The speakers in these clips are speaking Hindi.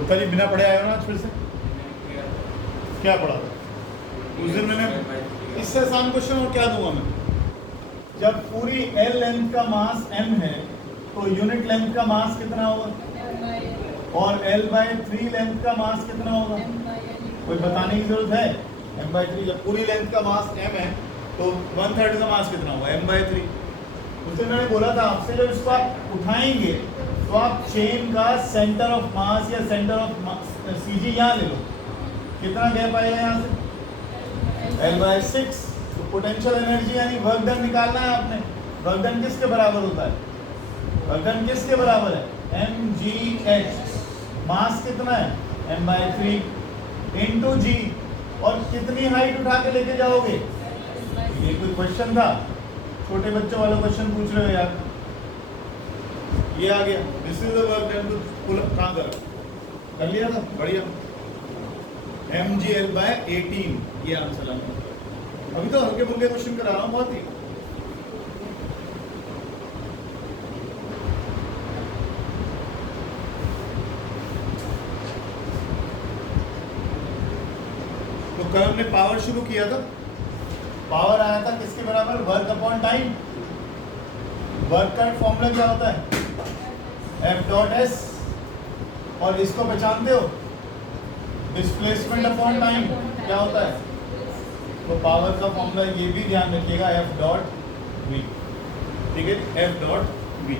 गुप्ता जी बिना पढ़े आए हो ना आज फिर से? क्या पढ़ा था उस दिन मैंने? इससे आसान क्वेश्चन और क्या दूंगा मैं? जब पूरी एल लेंथ का मास m है तो यूनिट लेंथ का मास कितना होगा? और l/3 लेंथ का मास कितना होगा? कोई बताने की जरूरत है? m/3 जब पूरी लेंथ का मास m है तो 1/3 का मास कितना होगा? m/3। उससे मैंने बोला था आपसे जब इसको आप उठाएंगे तो आप चेन का सेंटर ऑफ मास या सेंटर ऑफ सीजी यहाँ ले लो, कितना गैप आएगा यहाँ से? l/6। तो पोटेंशियल एनर्जी यानी वर्क डन निकालना है आपने। वर्क डन किसके बराबर होता है? वर्क डन किसके बराबर है? mgh। मास कितना है? m/3 इंटू जी। और कितनी हाइट उठा के लेके जाओगे? ये कोई क्वेश्चन था? छोटे बच्चों वाला क्वेश्चन पूछ रहे हो यार। ये आ गया, this is the work done to pull up. कहाँ कर लिया था? बढ़िया। mgl/18 ये आंसर है। अभी तो हल्के फुल्के क्वेश्चन करा रहा हूँ बहुत ही। तो कल हमने पावर शुरू किया था। पावर आया था किसके बराबर? Work upon time. वर्क का फॉर्मूला क्या होता है? F.S। और इसको पहचानते हो? डिस्प्लेसमेंट अपॉन टाइम क्या होता है? तो पावर का फॉर्मूला ये भी ध्यान रखिएगा, F.V। ठीक है, F.V।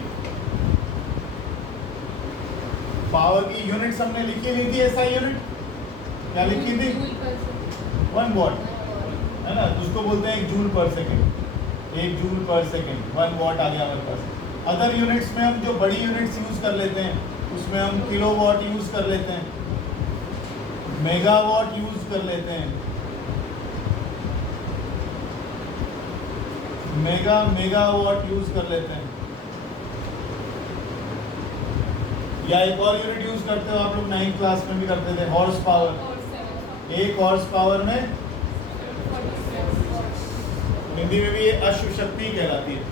पावर की यूनिट्स हमने लिखी नहीं थी, ऐसा यूनिट क्या लिखी थी? 1 वॉट है ना, उसको बोलते हैं 1 joule per second. 1 joule per second 1 watt आ गया हमारे पास। अदर यूनिट्स में हम जो बड़ी यूनिट्स यूज कर लेते हैं उसमें हम किलोवाट यूज कर लेते हैं, मेगावाट यूज कर लेते हैं, मेगावाट यूज कर लेते हैं, या एक और यूनिट यूज करते हो आप लोग 9th क्लास में भी करते थे, हॉर्स पावर। एक हॉर्स पावर में हिंदी में भी ये अश्व शक्ति कहलाती है।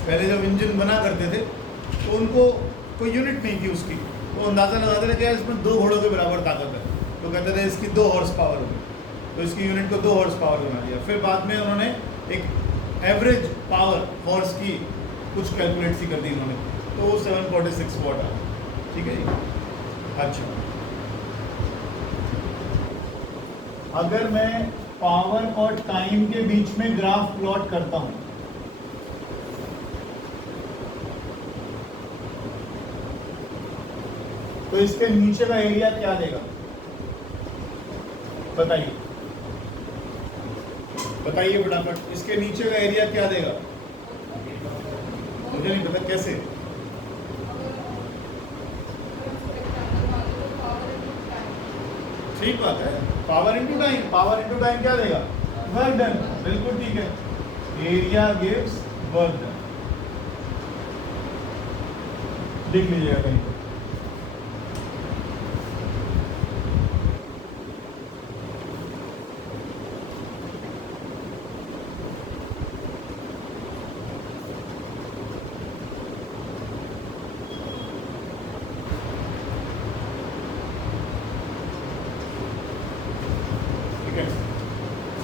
पहले जब इंजन बना करते थे तो उनको कोई यूनिट नहीं थी उसकी, तो अंदाजा लगाते थे कि इसमें 2 घोड़ों के बराबर ताकत है, तो कहते थे इसकी 2 हॉर्स पावर होगी, तो इसकी यूनिट को 2 हॉर्स पावर बना दिया। फिर बाद में उन्होंने एक एवरेज पावर हॉर्स की कुछ कैलकुलेट सी कर दी उन्होंने, तो वो 746 वॉट आ। ठीक है जी। अच्छा, अगर मैं पावर और टाइम के बीच में ग्राफ प्लॉट करता हूं तो इसके नीचे का एरिया क्या देगा? बताइए बताइए फटाफट, इसके नीचे का एरिया क्या देगा? मुझे नहीं पता कैसे। ठीक बात है, power into time. Power into time क्या देगा? Work done. बिल्कुल ठीक है, एरिया गिव्स वर्क डन। लिख लीजिएगा कहीं पर।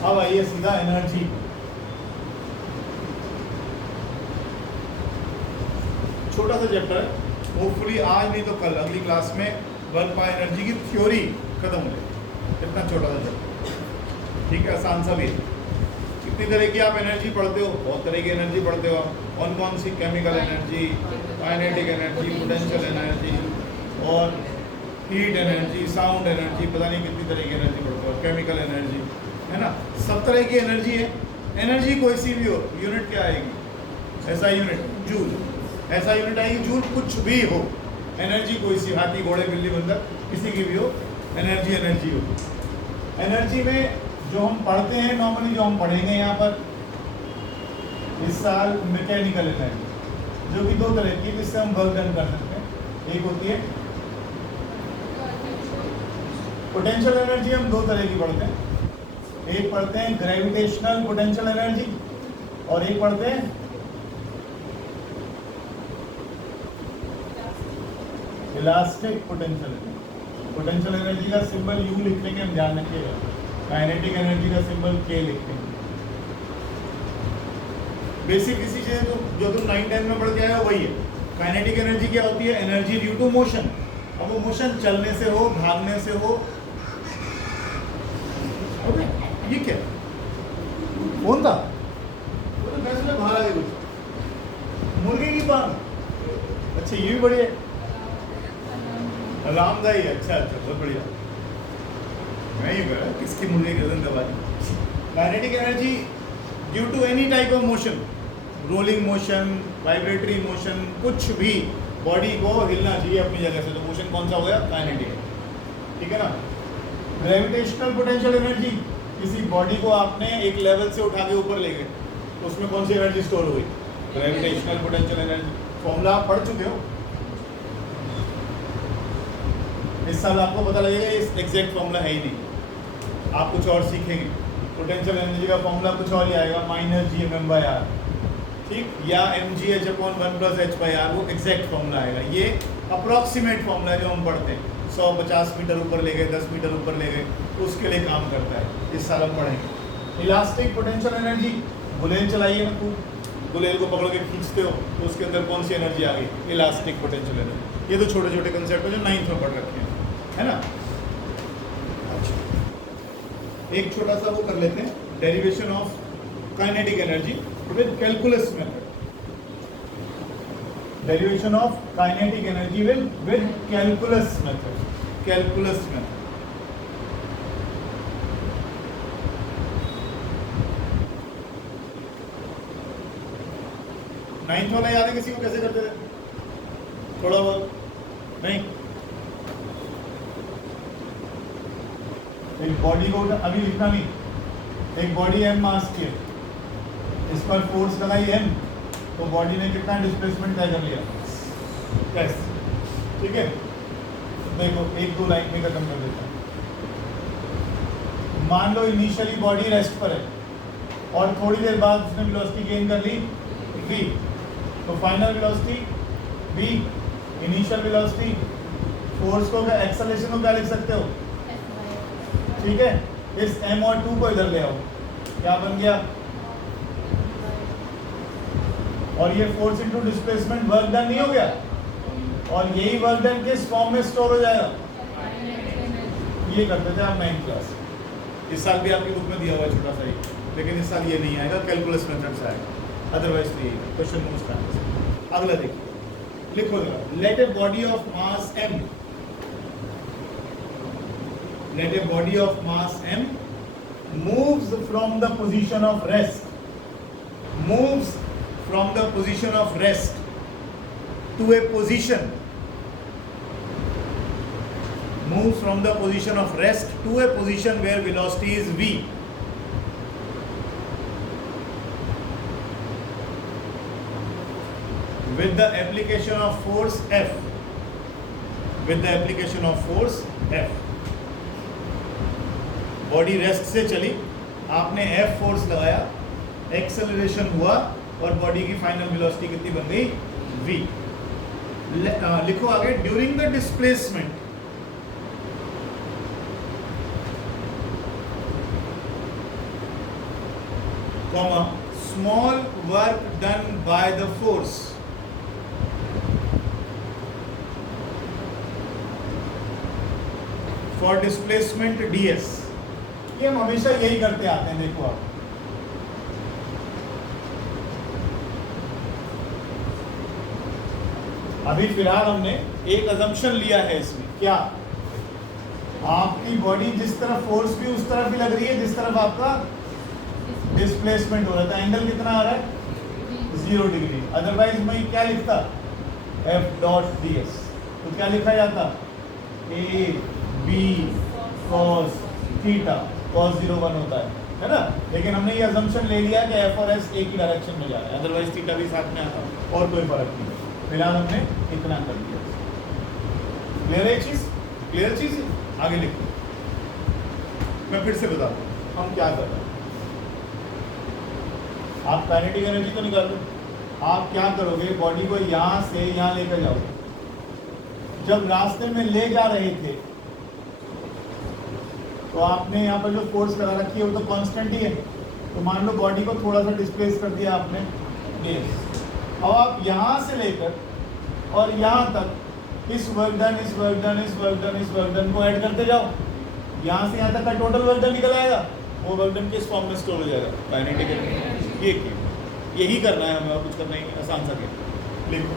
अब आइए सीधा एनर्जी। छोटा सा चैप्टर है, होपफुली आज नहीं तो कल अगली क्लास में वर्क बाय एनर्जी की थ्योरी खत्म हो जाए। इतना छोटा सा चैप्टर, ठीक है, आसान सा भी है। कितनी तरह की आप एनर्जी पढ़ते हो? बहुत तरह की एनर्जी पढ़ते हो आप। कौन कौन सी? Chemical energy, kinetic energy, potential energy और हीट एनर्जी, साउंड एनर्जी, पता नहीं कितनी तरह की एनर्जी पढ़ते हो। केमिकल एनर्जी है ना, सब तरह की एनर्जी है। एनर्जी कोई सी भी हो, यूनिट क्या आएगी? ऐसा यूनिट जूल, ऐसा यूनिट आएगी जूल। कुछ भी हो, एनर्जी कोई सी, हाथी घोड़े बिल्ली बंदर किसी की भी हो, एनर्जी एनर्जी हो। एनर्जी में जो हम पढ़ते हैं नॉर्मली, जो हम पढ़ेंगे यहाँ पर इस साल, मैकेनिकल एनर्जी, जो कि 2 तरह की, जिससे हम वर्क डन कर सकते हैं। एक होती है पोटेंशियल एनर्जी, हम 2 तरह की पढ़ते हैं। एक पढ़ते हैं ग्रेविटेशनल पोटेंशियल एनर्जी और एक पढ़ते हैं elastic potential energy. Potential energy का सिंबल यू लिख लेंगे हम, ध्यान रखिएगा। काइनेटिक एनर्जी का सिंबल के लिख लेंगे। बेसिक इसी चीज़ जो तुम 9-10 में पढ़ के आए हो वही है। काइनेटिक एनर्जी क्या होती है? Energy due to motion. अब वो मोशन चलने से हो, भागने से हो। ओके, ये क्या कौन था? वो तो पैसे में बाहर आ गए कुछ मुर्गे की बात। अच्छा, ये भी बढ़िया, आरामदायी। अच्छा अच्छा, बहुत बढ़िया। मैं ये कह रहा किसकी मुर्गे गर्दन दबा दी। Kinetic energy due to any type of motion, rolling motion, vibratory motion, कुछ भी बॉडी को हिलना चाहिए अपनी जगह से, तो मोशन कौन सा हो गया? काइनेटिक। ठीक है ना। ग्रेविटेशनल पोटेंशियल एनर्जी, किसी बॉडी को आपने एक लेवल से उठा के ऊपर ले गए, तो उसमें कौन सी एनर्जी स्टोर हुई? Gravitational potential energy. फॉर्मूला आप पढ़ चुके हो, इस साल आपको पता लगेगा इस एग्जैक्ट फॉर्मूला है ही नहीं, आप कुछ और सीखेंगे। पोटेंशियल एनर्जी का फॉर्मूला कुछ और ही आएगा, -gm/r, ठीक, या mgh/1+h/r, वो एग्जैक्ट फॉर्मूला आएगा। ये अप्रॉक्सीमेट फॉर्मूला जो हम पढ़ते हैं, 150 मीटर ऊपर ले गए, 10 मीटर ऊपर ले गए, तो उसके लिए काम करता है। इस साल हम पढ़ेंगे। इलास्टिक पोटेंशियल एनर्जी, गुलेल चलाइए ना खूब, गुलेल को पकड़ के खींचते हो तो उसके अंदर कौन सी एनर्जी आ गई? Elastic potential energy. ये तो छोटे छोटे कंसेप्ट है जो 9th में पढ़ रखे हैं, है ना। अच्छा, एक छोटा सा वो कर लेते हैं, derivation of kinetic energy with calculus method. Derivation of kinetic energy with calculus method. Calculus method, ninth वाला याद है किसी को? कैसे करते थे? थोड़ा बहुत नहीं। एक बॉडी को अभी लिखना नहीं, एक बॉडी m मास की है, इस पर फोर्स लगाई m, तो बॉडी ने कितना डिस्प्लेसमेंट तय कर लिया? यस, ठीक है। देखो, 1-2 लाइन में खत्म कर देता हूँ। मान लो इनिशियली बॉडी रेस्ट पर है और थोड़ी देर बाद उसने वेलोसिटी गेन कर ली v, तो final velocity v, initial velocity, force को, एक्सेलरेशन को क्या लिख सकते हो? ठीक है। इस m और 2 को इधर ले आओ, क्या बन गया? और ये force into displacement, work done नहीं हो गया? और यही वर्क डन किस फॉर्म में स्टोर हो जाएगा? ये करते थे आप 9th क्लास। इस साल भी आपकी बुक में दिया हुआ छोटा सा ही, लेकिन इस साल ये नहीं आएगा, कैलकुलस मेथड से आएगा, अदरवाइज नहीं। Question most time. अगला देखिए, लिखो जरा, let a body of mass m, let a body of mass m moves from the position of rest, moves from the position of rest to a position, moves from the position of rest to a position where velocity is v. With the application of force F, with the application of force F, body rest से चली, आपने F फोर्स लगाया, एक्सेलरेशन हुआ और बॉडी की फाइनल वेलोसिटी कितनी बन गई? v। लिखो आगे, during the displacement, comma, small work done by the force, for displacement ds। ये हम हमेशा यही करते आते हैं। देखो आप, अभी फिलहाल हमने एक अजम्पशन लिया है इसमें, क्या? आपकी बॉडी जिस तरफ फोर्स भी उस तरफ भी लग रही है जिस तरफ आपका डिस्प्लेसमेंट हो रहा था। एंगल कितना आ रहा है? 0 डिग्री। अदरवाइज मैं क्या लिखता? F.ds। तो क्या लिखा जाता? A B cos theta, cos 0 1 होता है ना। लेकिन हमने ये अजम्पशन ले लिया कि F और S एक ही डायरेक्शन में जा रहा है, अदरवाइज थीटा भी साथ में आता और कोई फर्क नहीं। फिलहाल हमने इतना कर दिया। क्लियर है चीज? क्लियर चीज? आगे लिखो, मैं फिर से बताता हूँ हम क्या कर रहे हैं। आप काइनेटिक एनर्जी तो निकाल लो। आप क्या करोगे? बॉडी को यहाँ से यहाँ लेकर जाओगे, जब रास्ते में ले जा रहे थे तो आपने यहाँ पर जो फोर्स लगा रखी है वो तो कांस्टेंट ही है, तो मान लो बॉडी को थोड़ा सा डिस्प्लेस कर दिया आपने ds। अब आप यहाँ से लेकर और यहाँ तक इस वर्क डन, इस वर्क डन, इस वर्क डन, इस वर्क डन को ऐड करते जाओ, यहाँ से यहाँ तक का टोटल वर्क डन निकल आएगा, वो वर्क डन किस फॉर्म में स्टोर हो जाएगा, काइनेटिक। ये यही करना है हमें और कुछ करना ही, आसान सा गेम। लिखो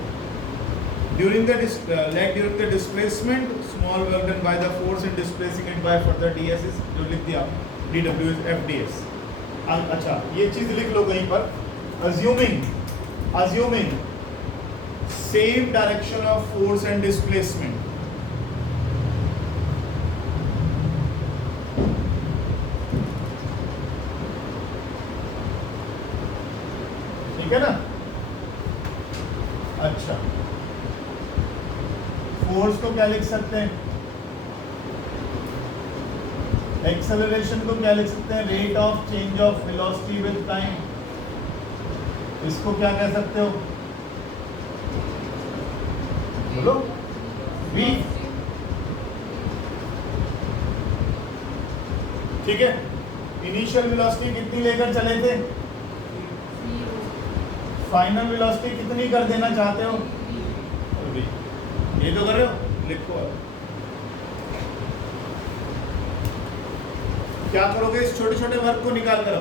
during the displacement small work done by the force in displacing it by further ds is, जो लिख दिया dw is fds। अच्छा ये चीज लिख लो कहीं पर, assuming same direction of force and displacement, ठीक है ना। अच्छा फोर्स को क्या लिख सकते हैं, एक्सेलरेशन को क्या लिख सकते हैं, rate of change of velocity with time, इसको क्या कह सकते हो, बोलो v। ठीक है, इनिशियल वेलोसिटी कितनी लेकर चले थे, फाइनल वेलोसिटी कितनी कर देना चाहते हो, ये तो कर रहे हो, लिखो। क्या करोगे, इस छोटे छोटे वर्क को निकाल कर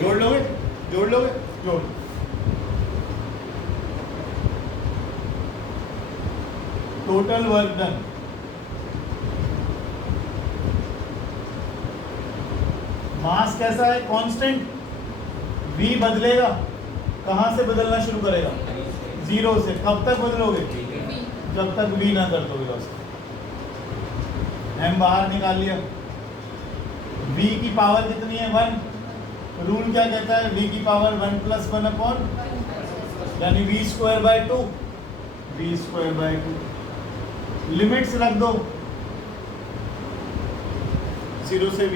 जोड़ लोगे, जोड़ टोटल वर्क डन, मास कैसा है, कांस्टेंट, v बदलेगा, कहां से बदलना शुरू करेगा, 0 से। कब तक बदलोगे, जब तक v ना कर दो वेलोसिटी। m बाहर निकाल लिया, v की पावर कितनी है, 1। रूल क्या कहता है, v की पावर 1 + 1 अपॉन, यानी v²/2, v²/2। लिमिट्स रख दो 0 से v।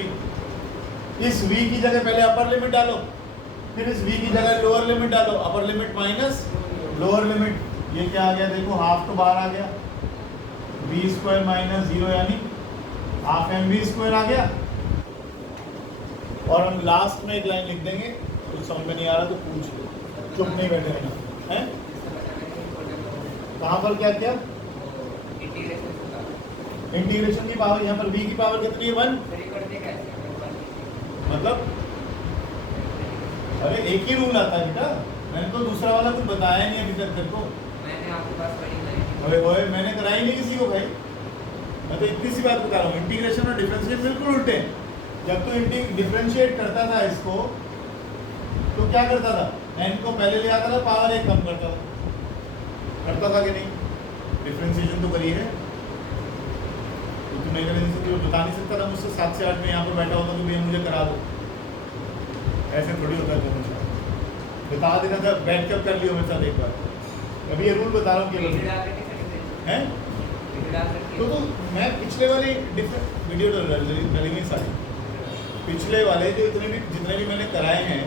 इस v की जगह पहले अपर लिमिट डालो, फिर इस v की जगह लोअर लिमिट डालो, upper limit minus lower limit, ये क्या आ गया देखो, हाफ तो बाहर आ गया, v² - 0 यानी हाफ mv² आ गया। और हम लास्ट में एक लाइन लिख देंगे, कुछ समझ में नहीं आ रहा तो पूछ लो, चुप नहीं बैठे रहना है। कहाँ पर क्या किया, इंटीग्रेशन की पावर, यहाँ पर v की पावर कितनी है, 1। मतलब अरे एक ही रूल आता है बेटा, मैंने तो दूसरा वाला कुछ बताया नहीं अभी तक तेरे को, मैंने आपके पास पढ़ी नहीं, ओए मैंने कराई नहीं किसी को भाई, मैं तो इतनी सी बात बता रहा हूँ। इंटीग्रेशन और डिफरेंशिएट बिल्कुल उल्टे हैं। जब तू डिफरेंशिएट करता था इसको तो क्या करता था, n को पहले ले आता था, पावर 1 कम करता था कि नहीं, डिफरेंशिएशन तो करी है, तो तू नहीं करने से बता नहीं सकता था मुझसे 7 से 8 में यहाँ पर बैठा होता तो भैया मुझे करा दो, ऐसे थोड़ी होता है। बता देना था, बैठ कर कर लियो मेरे साथ एक बार, अभी ये रूल बता रहा हूँ कि हैं तो मैं पिछले वाली डिफरेंट वीडियो डालेंगे सारी, पिछले वाले जो जितने भी मैंने कराए हैं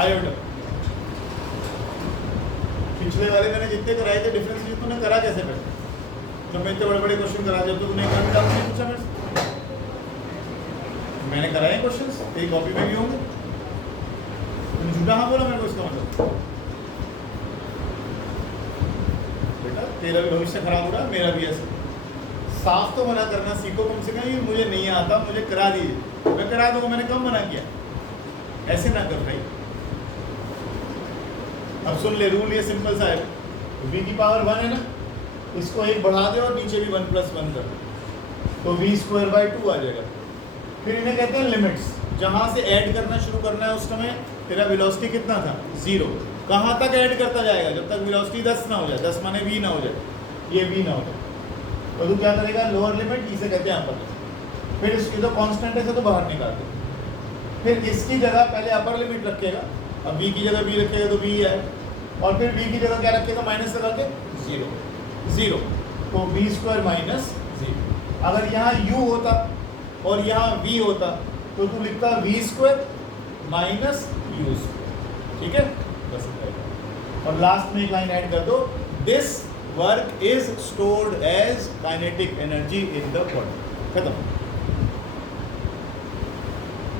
आयोटा, पिछले वाले मैंने जितने कराए थे डिफरेंस तूने करा कैसे पहले, जब मैं इतने बड़े बड़े क्वेश्चन करा जब तो तूने एक बार डाल पूछा मेरे से, मैंने कराए क्वेश्चंस, तेरी कॉपी में भी होंगे, तुम झूठा हाँ बोला मेरे को, इसका मतलब बेटा तेरा भी भविष्य खराब हो रहा, मेरा भी ऐसा। साफ तो मना करना सीखो कम से कम, ये मुझे नहीं आता, मुझे करा दीजिए, मैं करा दूंगा, मैंने कब मना किया, ऐसे ना कर भाई। अब सुन ले, रूल ये सिंपल सा है, v की पावर 1 है ना, इसको 1 बढ़ा दे और नीचे भी 1 + 1 कर, तो v²/2 आ जाएगा। फिर इन्हें कहते हैं लिमिट्स, जहाँ से ऐड करना शुरू करना है उस समय तेरा वेलोसिटी कितना था, 0। कहाँ तक ऐड करता जाएगा, जब तक वेलोसिटी 10 ना हो जाए, 10 माने v ना हो जाए, ये v ना हो जाए, तो तू क्या करेगा, लोअर लिमिट इसे कहते हैं अपर, फिर इसकी तो कांस्टेंट है तो बाहर निकाल दे, फिर इसकी जगह पहले अपर लिमिट रखेगा, अब v की जगह v रखेगा तो v है, और फिर v की जगह क्या रखेगा, माइनस लगा के 0, तो v² - 0। अगर यहाँ u होता और यहाँ v होता तो तू लिखता v² - u², ठीक है बस। और लास्ट में एक लाइन ऐड कर दो, this work is stored as kinetic energy in the body. खत्म।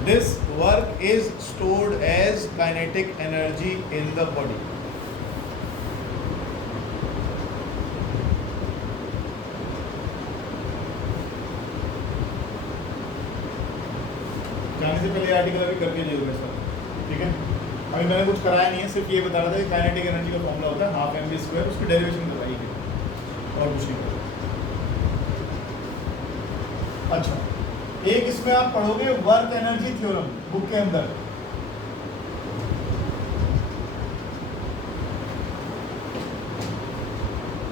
This work is stored as kinetic energy in the body. जाने से पहले आर्टिकल अभी करके जाइएगा सर, ठीक है। अभी मैंने कुछ कराया नहीं है, सिर्फ ये बता रहा था कि काइनेटिक एनर्जी का फॉर्मूला होता है हाफ mv स्क्वायर, उसकी डेरिवेशन बताई है और कुछ नहीं करा। अच्छा, एक इसमें आप पढ़ोगे वर्क एनर्जी थ्योरम बुक के अंदर।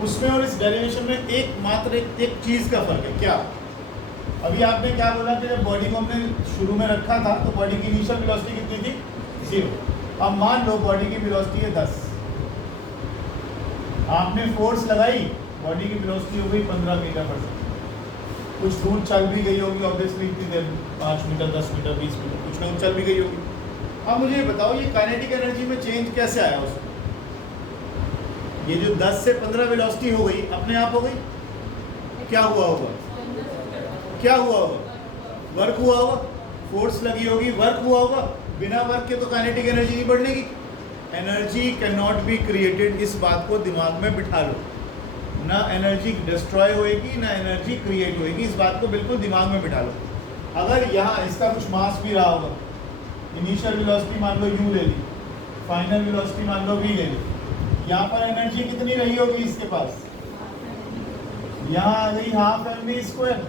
उसमें और इस डेरिवेशन में एक चीज का फर्क है। क्या? अभी आपने क्या बोला कि जब बॉडी को हमने शुरू में रखा था तो बॉडी की इनिशियल वेलोसिटी कितनी थी? 0। अब मान लो बॉडी की वेलोसिटी है 10, आपने फोर्स लगाई, बॉडी की वेलोसिटी हो गई 15 मीटर पर सेकंड। कुछ दूर चल भी गई होगी ऑब्वियसली, इतनी देर 5 मीटर 10 मीटर 20 मीटर कुछ ना कुछ चल भी गई होगी। अब मुझे ये बताओ ये काइनेटिक एनर्जी में चेंज कैसे आया उसमें? ये जो 10 से 15 वेलोसिटी हो गई अपने आप हो गई? क्या हुआ होगा? क्या हुआ होगा? वर्क हुआ होगा, फोर्स लगी होगी, वर्क हुआ होगा। बिना वर्क के तो काइनेटिक एनर्जी नहीं बढ़ने की। Energy can not be created, इस बात को दिमाग में बिठा लो। ना एनर्जी डिस्ट्रॉय होएगी ना एनर्जी क्रिएट होएगी, इस बात को बिल्कुल दिमाग में बिठा लो। अगर यहाँ इसका कुछ मास भी रहा होगा, इनिशियल वेलोसिटी मान लो u ले ली, फाइनल वेलोसिटी मान लो v ले ली, यहाँ पर एनर्जी कितनी रही होगी इसके पास? यहाँ आ गई half mv square.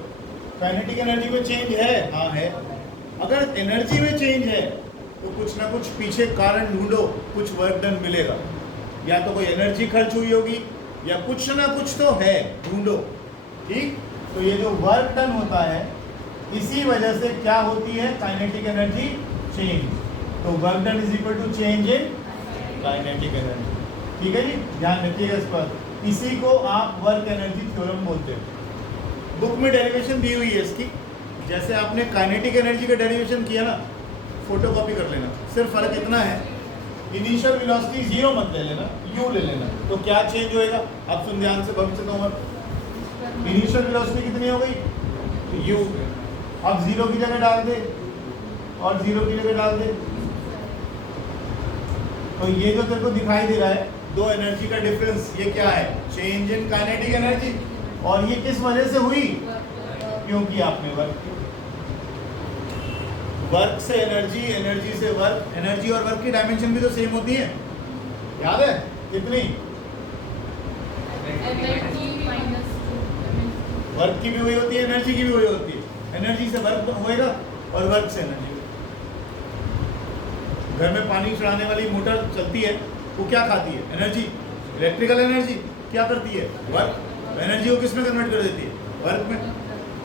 Kinetic energy में चेंज है? हाँ है। अगर एनर्जी में चेंज है तो कुछ ना कुछ पीछे कारण ढूंढो, कुछ वर्क डन मिलेगा। या तो कोई एनर्जी खर्च हुई होगी या कुछ ना कुछ तो है, ढूंढो। ठीक, तो ये जो वर्क डन होता है इसी वजह से क्या होती है? Kinetic energy change. तो work done is equal to change in kinetic energy. ठीक है जी, ध्यान रखिएगा इस पर। इसी को आप वर्क एनर्जी थ्योरम बोलते हैं। बुक में डेरिवेशन दी हुई है इसकी। जैसे आपने काइनेटिक एनर्जी का डेरिवेशन किया ना, फोटोकॉपी कर लेना। सिर्फ फर्क इतना है, इनिशियल वेलोसिटी 0 मत ले लेना, u ले लेना। तो क्या चेंज होएगा? अब सुन ध्यान से, भविष्य तो उम्र। इनिशियल वेलोसिटी कितनी हो गई? u। अब 0 की जगह डाल दे और 0 की जगह डाल दे, तो ये जो तेरे को दिखाई दे रहा है दो एनर्जी का डिफरेंस, ये क्या है? Change in kinetic energy. और ये किस वजह से हुई? क्योंकि आपने वर्क किया। वर्क से एनर्जी, एनर्जी से वर्क। एनर्जी और वर्क की डायमेंशन भी तो सेम होती है, याद है? कितनी? वर्क की भी वही होती है, एनर्जी की भी वही होती है। एनर्जी से वर्क होएगा और वर्क से एनर्जी। घर में पानी चढ़ाने वाली मोटर चलती है, वो क्या खाती है? एनर्जी। इलेक्ट्रिकल एनर्जी क्या करती है? वर्क। एनर्जी को किस में कन्वर्ट कर देती है? वर्क में।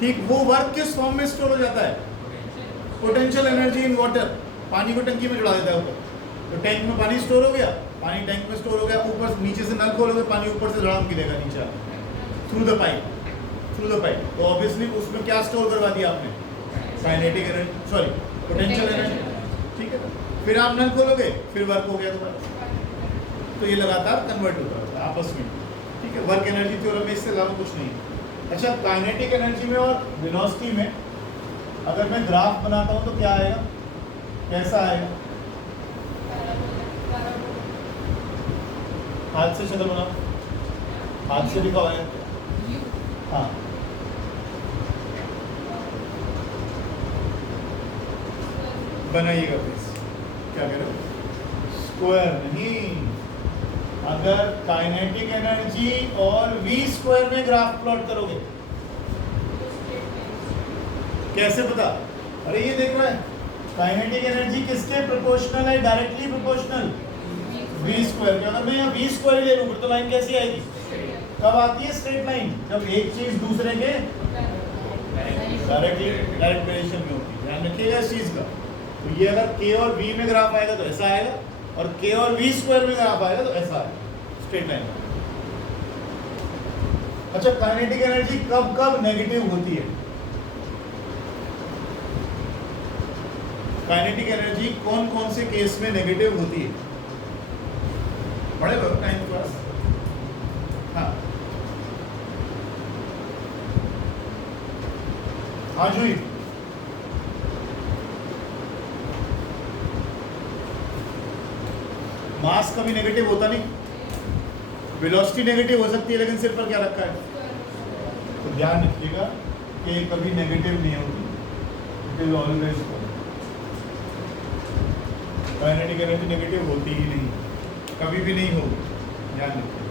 ठीक, वो वर्क किस फॉर्म में स्टोर हो जाता है? Potential energy in water. पानी को टंकी में चढ़ा देता है ऊपर, तो टैंक में पानी स्टोर हो गया, पानी टैंक में स्टोर हो गया। ऊपर नीचे से नल खोलोगे, पानी ऊपर से धड़ाम गिरेगा नीचे through the pipe, through the pipe. तो ऑब्वियसली उसमें क्या स्टोर करवा दिया आपने? Kinetic energy, sorry potential energy. ठीक है, फिर आप नल खोलोगे, फिर वर्क हो गया दोबारा। तो ये लगातार कन्वर्ट होता रहता है आपस में। ठीक है, वर्क एनर्जी थ्योरम में इससे अलावा कुछ नहीं है। अच्छा, काइनेटिक एनर्जी में और वेलोसिटी में अगर मैं ग्राफ बनाता हूँ तो क्या आएगा? कैसा आएगा? हाथ से शक्ल बनाओ, हाथ से लिखा हुआ है। हाँ, बनाइएगा प्लीज। क्या कह रहे हो? स्क्वायर नहीं। अगर काइनेटिक एनर्जी और v स्क्वायर में ग्राफ प्लॉट करोगे, कैसे पता? अरे ये देख रहा है, काइनेटिक एनर्जी किसके प्रोपोर्शनल है? डायरेक्टली प्रोपोर्शनल v स्क्वायर के। अगर मैं यहाँ v स्क्वायर ले लूँ तो लाइन कैसी आएगी? कब आती है स्ट्रेट लाइन? जब एक चीज दूसरे के डायरेक्ट रिलेशन में होती है। ध्यान रखिएगा इस चीज का। तो ये अगर k और v में ग्राफ आएगा तो ऐसा आएगा, और k और v स्क्वायर में ग्राफ आएगा तो ऐसा आएगा, स्ट्रेट लाइन। अच्छा, काइनेटिक एनर्जी कब कब नेगेटिव होती है? काइनेटिक एनर्जी कौन कौन से केस में नेगेटिव होती है? पढ़े हो 9th क्लास? हाँ, हाँ जूही, मास कभी नेगेटिव होता नहीं, वेलोसिटी नेगेटिव हो सकती है लेकिन सिर पर क्या रखा है, तो ध्यान रखिएगा कि कभी नेगेटिव नहीं होती, it is always kinetic energy negative होती ही नहीं, कभी भी नहीं होगी, ध्यान रखिए।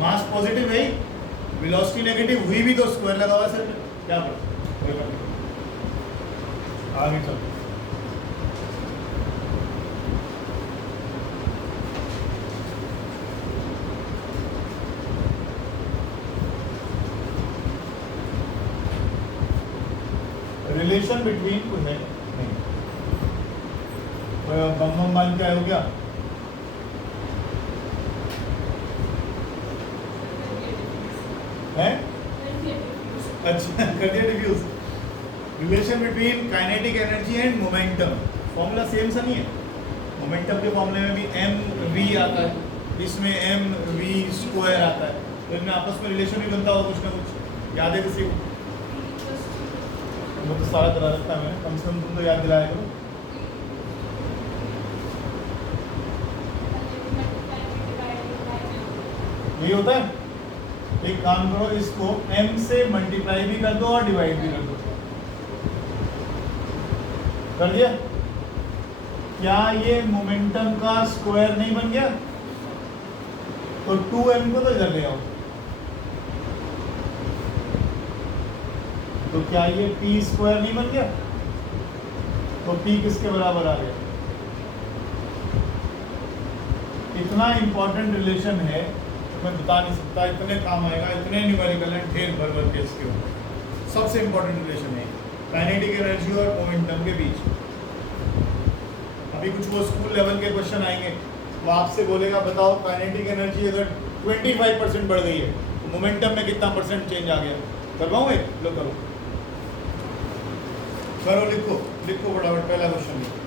मास पॉजिटिव है, वेलोसिटी नेगेटिव हुई भी तो स्क्वायर लगा हुआ सर, क्या पता, आगे चलो। रिलेशन बिटवीन कुछ है नहीं, बम बम मान क्या हो गया, है अच्छा कर दिया diffuse. Relation between kinetic energy and momentum, formula same सा नहीं है, मोमेंटम के फॉर्मूले में भी एम वी आता है, इसमें एम वी स्क्वायर आता है, तो इनमें आपस में रिलेशन भी बनता होगा कुछ ना कुछ, याद है किसी को? वो तो सारा करा रखा है मैंने, कम से कम तुम तो याद दिलाया करो। यही होता है, एक काम करो, इसको m से मल्टीप्लाई भी कर दो और डिवाइड भी कर दो, कर दिया? क्या ये मोमेंटम का स्क्वायर नहीं बन गया? तो 2m को तो इधर ले आओ, तो क्या ये p स्क्वायर नहीं बन गया? तो p किसके बराबर आ गया? इतना इंपॉर्टेंट रिलेशन है मैं बता नहीं सकता, इतने काम आएगा, इतने न्यूमेरिकल हैं ढेर भर भर के इसके ऊपर। सबसे इंपॉर्टेंट रिलेशन है काइनेटिक एनर्जी और मोमेंटम के बीच। अभी कुछ वो स्कूल लेवल के क्वेश्चन आएंगे, वो आपसे बोलेगा बताओ काइनेटिक एनर्जी अगर 25% बढ़ गई है तो मोमेंटम में कितना परसेंट चेंज आ गया? करवाऊँ एक? लो करो करो, लिखो लिखो फटाफट, पहला क्वेश्चन लिखो।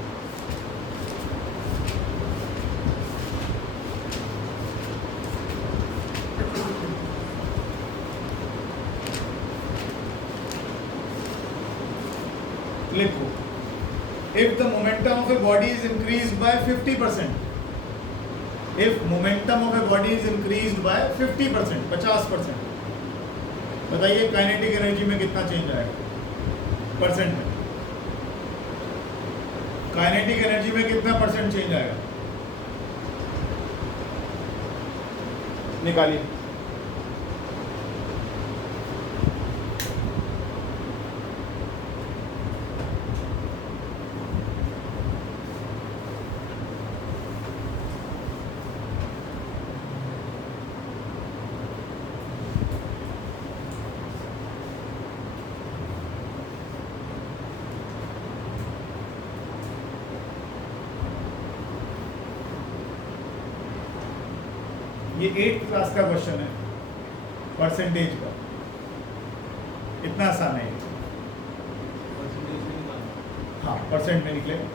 लिखो, if the momentum of a body is increased by 50%, if momentum of a body is increased by 50%, 50%, बताइए काइनेटिक एनर्जी में कितना चेंज आएगा परसेंट में? काइनेटिक एनर्जी में कितना परसेंट चेंज आएगा? निकालिए। ये 8th क्लास का क्वेश्चन है परसेंटेज का, इतना आसान है। हाँ परसेंट में निकलेगा।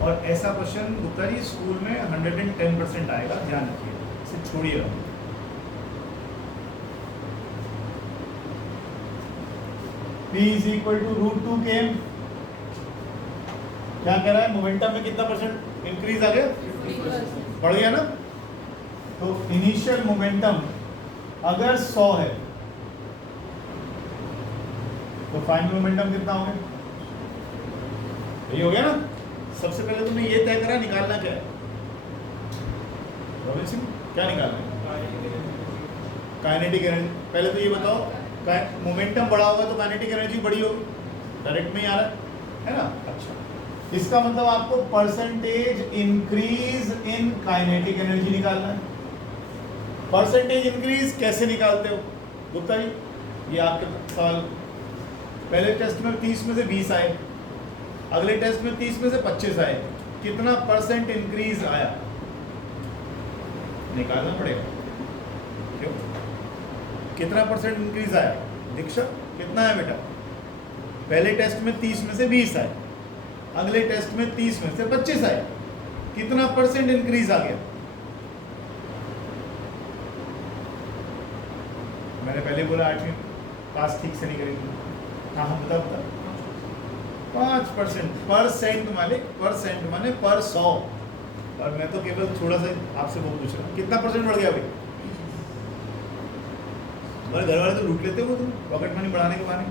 और ऐसा क्वेश्चन गुप्ता जी स्कूल में 110% आएगा, ध्यान रखिए, इसे छोड़िए। P is equal to √2 km, क्या कह रहा है? मोमेंटम में कितना परसेंट इंक्रीज आ गया? 50%। बढ़ गया ना? तो इनिशियल मोमेंटम अगर 100 है तो फाइनल मोमेंटम कितना हो गया? यही हो गया ना? सबसे पहले तुमने ये तय करा निकालना क्या है? रोबिन सिंह क्या निकालना है? Kinetic energy. पहले तो ये बताओ, मोमेंटम बढ़ा होगा तो काइनेटिक एनर्जी बढ़ी होगी, डायरेक्ट में ही आ रहा है ना? अच्छा, इसका मतलब आपको percentage increase in kinetic energy निकालना है। परसेंटेज इंक्रीज कैसे निकालते हो गुप्ता जी? ये आपके सवाल, पहले टेस्ट में 30 में से 20 आए, अगले टेस्ट में 30 में से 25 आए, कितना परसेंट इंक्रीज आया निकालना पड़ेगा। क्यों? कितना परसेंट इंक्रीज आया? दीक्षा कितना है बेटा? पहले टेस्ट में 30 में से 20 आए, अगले टेस्ट में 30 में से 25 आए, कितना परसेंट इंक्रीज आ गया? मैंने पहले बोला 8वीं पास ठीक से नहीं करेंगे। हाँ हाँ बता 5%। परसेंट माने पर 100। और मैं तो केवल थोड़ा सा आपसे वो पूछ रहा हूँ, कितना परसेंट बढ़ गया भाई? तुम्हारे घर वाले तो लूट लेते हो तुम पॉकेट मनी बढ़ाने के बहाने।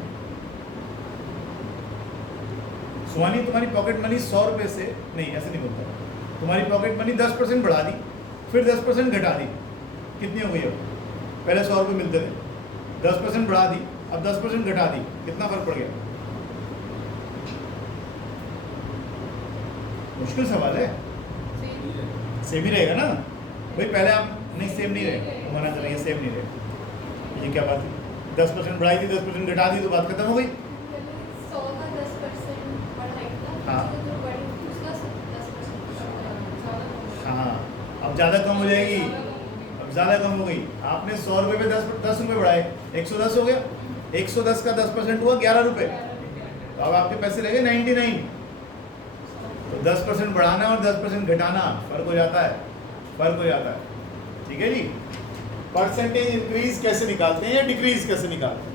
सुहानी तुम्हारी पॉकेट मनी 100 रुपये से नहीं, ऐसे नहीं बोलता, तुम्हारी पॉकेट मनी 10% बढ़ा दी, फिर 10% घटा दी, कितनी हो गई अब? पहले 100 रुपये मिलते थे, 10% बढ़ा दी, अब 10% घटा दी, कितना फर्क पड़ गया? मुश्किल सवाल है। सेम ही रहेगा ना भाई? पहले आप नहीं सेम नहीं रहेगा, तो मना करेंगे सेम नहीं रहेगा। ये क्या बात है? 10% बढ़ाई थी, 10% घटा दी, तो बात खत्म हो गई। 100 का 10% बढ़ाई था, हाँ जो बड़ी थी उसका 10% हाँ, अब ज़्यादा कम हो जाएगी, अब ज़्यादा कम हो गई। आपने 100 रुपये पे 10 रुपये बढ़ाए, 110 हो गया। 110 का 10% हुआ 11 रुपये, तो अब आपके पैसे लगे 99। तो 10% बढ़ाना और 10% घटाना फर्क हो जाता है, फर्क हो जाता है। ठीक है जी। परसेंटेज इंक्रीज कैसे निकालते हैं या डिक्रीज कैसे निकालते हैं?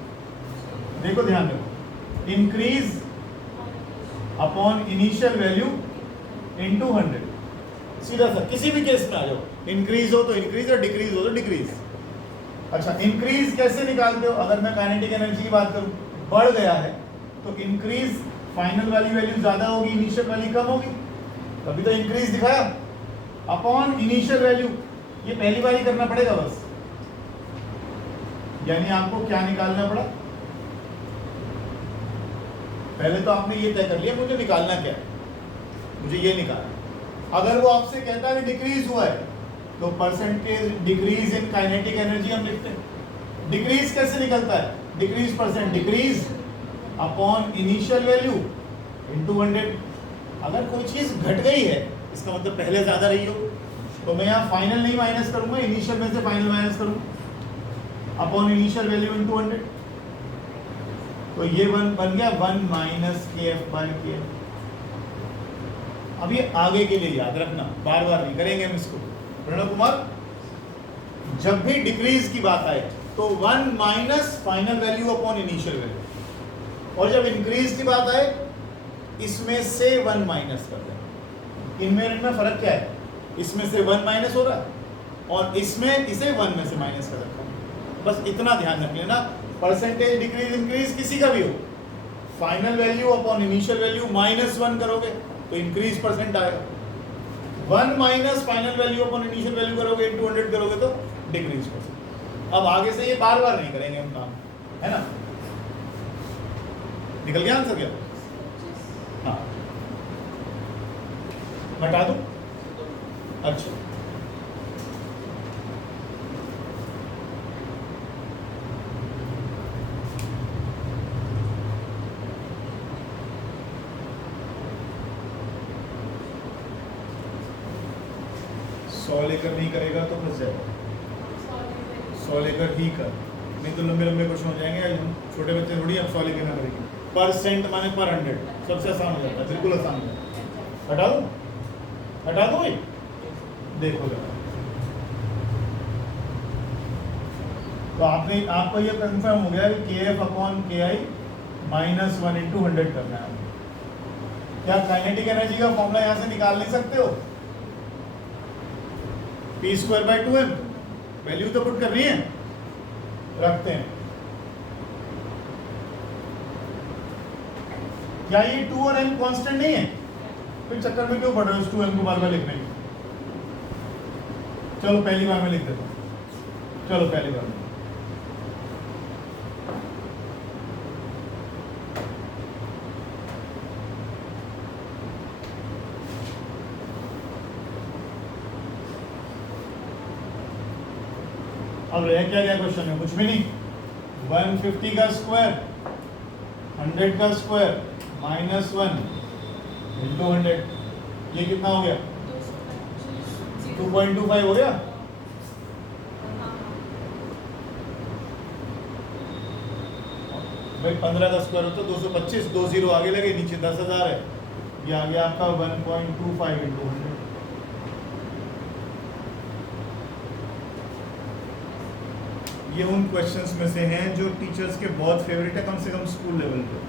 देखो ध्यान रखो, increase upon initial value into 100। सीधा सा किसी भी केस में आ जाओ, इंक्रीज हो तो इंक्रीज और डिक्रीज हो तो डिक्रीज। अच्छा, इंक्रीज कैसे निकालते हो? अगर मैं काइनेटिक एनर्जी की बात करूं, बढ़ गया है तो इंक्रीज फाइनल वाली वैल्यू ज्यादा होगी, इनिशियल वाली कम होगी, तभी तो इंक्रीज दिखाया। अपॉन इनिशियल वैल्यू, ये पहली बार ही करना पड़ेगा बस। यानी आपको क्या निकालना पड़ा? पहले तो आपने ये तय कर लिया मुझे निकालना क्या है, मुझे ये निकालना। अगर वो आपसे कहता है कि डिक्रीज हुआ है, तो percentage decrease in kinetic energy हम लिखते हैं। डिक्रीज कैसे निकलता है? Decrease percent decrease upon initial value into 100। अगर कोई चीज घट गई है, इसका मतलब पहले ज्यादा रही हो, तो मैं यहाँ फाइनल नहीं माइनस करूंगा, इनिशियल में से फाइनल माइनस करूंगा, अपॉन इनिशियल वैल्यू इनटू 100। तो ये बन गया 1 माइनस KF/KF। अब ये आगे के लिए याद रखना, बार बार नहीं करेंगे हम इसको। प्रणव कुमार, जब भी डिक्रीज की बात आए तो 1 minus final value upon initial value, और जब इंक्रीज की बात आए इसमें से 1 माइनस कर देना। इनमें फर्क क्या है? इसमें से 1 माइनस हो रहा है और इसमें इसे 1 में से माइनस कर रखा है। बस इतना ध्यान रख लेना। परसेंटेज डिक्रीज इंक्रीज किसी का भी हो, final value upon initial value -1 करोगे तो इंक्रीज परसेंट आएगा, 1 minus final value upon initial value करोगे इनटू 100 करोगे तो डिक्रीज परसेंट। अब आगे से ये बार बार नहीं करेंगे हम काम, है ना? निकल गया आंसर क्या? हाँ, हटा दूं? अच्छा, सौ लेकर नहीं करेगा तो फंस जाएगा। 100 लेकर ही कर, नहीं तो लंबे लंबे क्वेश्चन हो जाएंगे। हम छोटे बच्चे थोड़ी अब 100 लेकर ना करेंगे। परसेंट माने पर 100, सबसे आसान हो जाता है, बिल्कुल आसान हो जाता है। हटा दो, हटा दो भाई। देखो जरा, तो आपको ये कंफर्म हो गया कि KF/KI -1 इनटू 100 करना है। क्या काइनेटिक एनर्जी का फॉर्मूला यहां से निकाल नहीं सकते हो? P²/2m वैल्यू तो पुट करनी है, रखते हैं। क्या ये 2 और m कांस्टेंट नहीं है? फिर चक्कर में क्यों पड़ रहे हो? 2m को बार बार लिखने की। चलो पहली बार में लिख देता हूं। चलो पहली बार में अब रह क्या क्वेश्चन है? कुछ भी नहीं। 150 का स्क्वायर 100 का स्क्वायर -1 इनटू 100, ये कितना हो गया? 2.25 हो गया। भाई 15 का स्क्वायर होता है 225, 2 जीरो आगे लगे, नीचे 10,000 है, ये आ गया आपका 1.25 इंटू 100। ये उन क्वेश्चंस में से हैं जो टीचर्स के बहुत फेवरेट है, कम से कम स्कूल लेवल पे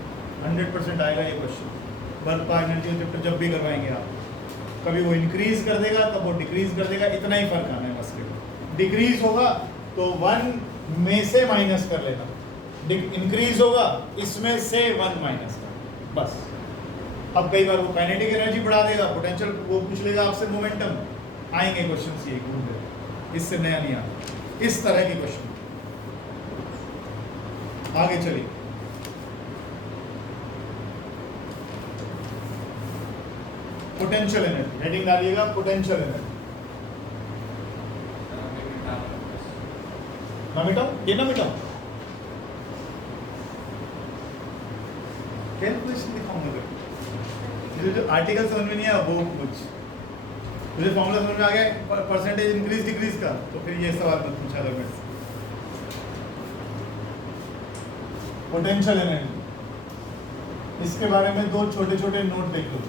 100% आएगा ये क्वेश्चन। वर्क का एनर्जी चैप्टर जब भी करवाएंगे आप, कभी वो इंक्रीज कर देगा, कब वो डिक्रीज कर देगा, इतना ही फर्क आना है बस। डिक्रीज होगा तो 1 में से माइनस कर लेना, इंक्रीज होगा इसमें से 1 माइनस कर, बस। अब कई बार वो काइनेटिक एनर्जी बढ़ा देगा, पोटेंशियल वो पूछ लेगा आपसे, मोमेंटम, आएंगे क्वेश्चन ये ग्रुप, इससे नया नहीं आता, इस तरह के क्वेश्चन। आगे चलिए, पोटेंशियल एनर्जी, हेडिंग डालिएगा पोटेंशियल एनर्जी। ना मिटाओ, ये ना मिटाओ, कैलकुलेशन दिखाऊंगा। मुझे जो आर्टिकल समझ में नहीं आया वो कुछ, मुझे फॉर्मूला समझ में आ गया परसेंटेज इंक्रीज डिक्रीज का, तो फिर ये सवाल मत पूछा था मेरे से। पोटेंशियल एनर्जी, इसके बारे में 2 छोटे छोटे नोट देख लो।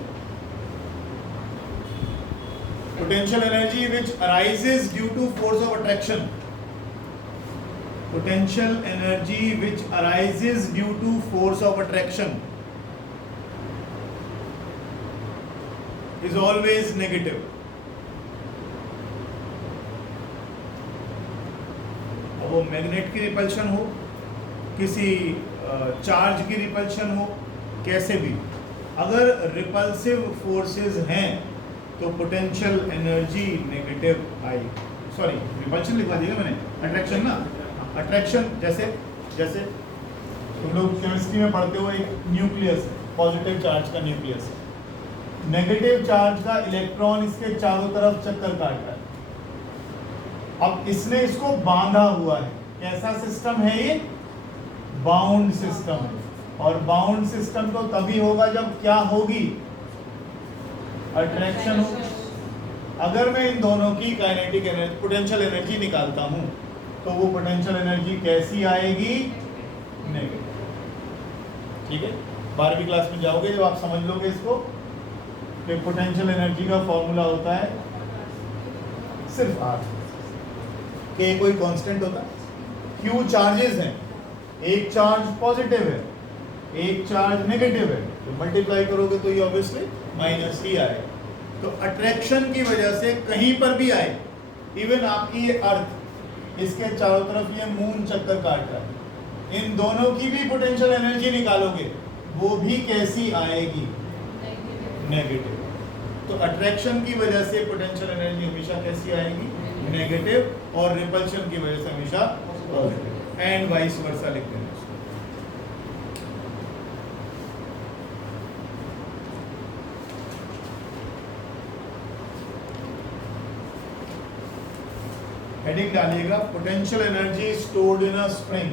Potential energy which arises due to force of attraction, potential energy which arises due to force of attraction is always negative. अब वो मैग्नेट की रिपल्शन हो, किसी चार्ज की रिपल्शन हो, कैसे भी, अगर रिपल्सिव फोर्सेस हैं तो पोटेंशियल एनर्जी नेगेटिव आई, सॉरी रिपल्शन लिखवा दिया मैंने, अट्रैक्शन ना, अट्रैक्शन जैसे जैसे तुम लोग केमिस्ट्री में पढ़ते हो, एक न्यूक्लियस है, पॉजिटिव चार्ज का न्यूक्लियस है, नेगेटिव चार्ज का इलेक्ट्रॉन इसके चारों तरफ चक्कर काट रहा है। अब इसने इसको बांधा हुआ है, कैसा सिस्टम है ये, बाउंड सिस्टम है, और बाउंड सिस्टम तो तभी होगा जब क्या होगी, अट्रैक्शन होगी। अगर मैं इन दोनों की काइनेटिक एनर्जी, पोटेंशियल एनर्जी निकालता हूं, तो वो पोटेंशियल एनर्जी कैसी आएगी, नेगेटिव। ठीक है, 12वीं क्लास में जाओगे जब आप समझ लोगे इसको, कि पोटेंशियल एनर्जी का फॉर्मूला होता है सिर्फ R, के कोई कांस्टेंट होता है, Q चार्जेस हैं, एक चार्ज पॉजिटिव है, एक चार्ज नेगेटिव है, तो मल्टीप्लाई करोगे तो ये ऑब्वियसली माइनस ही आएगा। तो अट्रैक्शन की वजह से कहीं पर भी आए, इवन आपकी ये अर्थ, इसके चारों तरफ ये मून चक्कर काट रहा है, इन दोनों की भी पोटेंशियल एनर्जी निकालोगे, वो भी कैसी आएगी, नेगेटिव। तो अट्रैक्शन की वजह से पोटेंशियल एनर्जी हमेशा कैसी आएगी, नेगेटिव, और रिपल्शन की वजह से हमेशा पॉजिटिव, एंड वाइस वर्सा लिख देना। हेडिंग डालिएगा potential energy stored in a spring.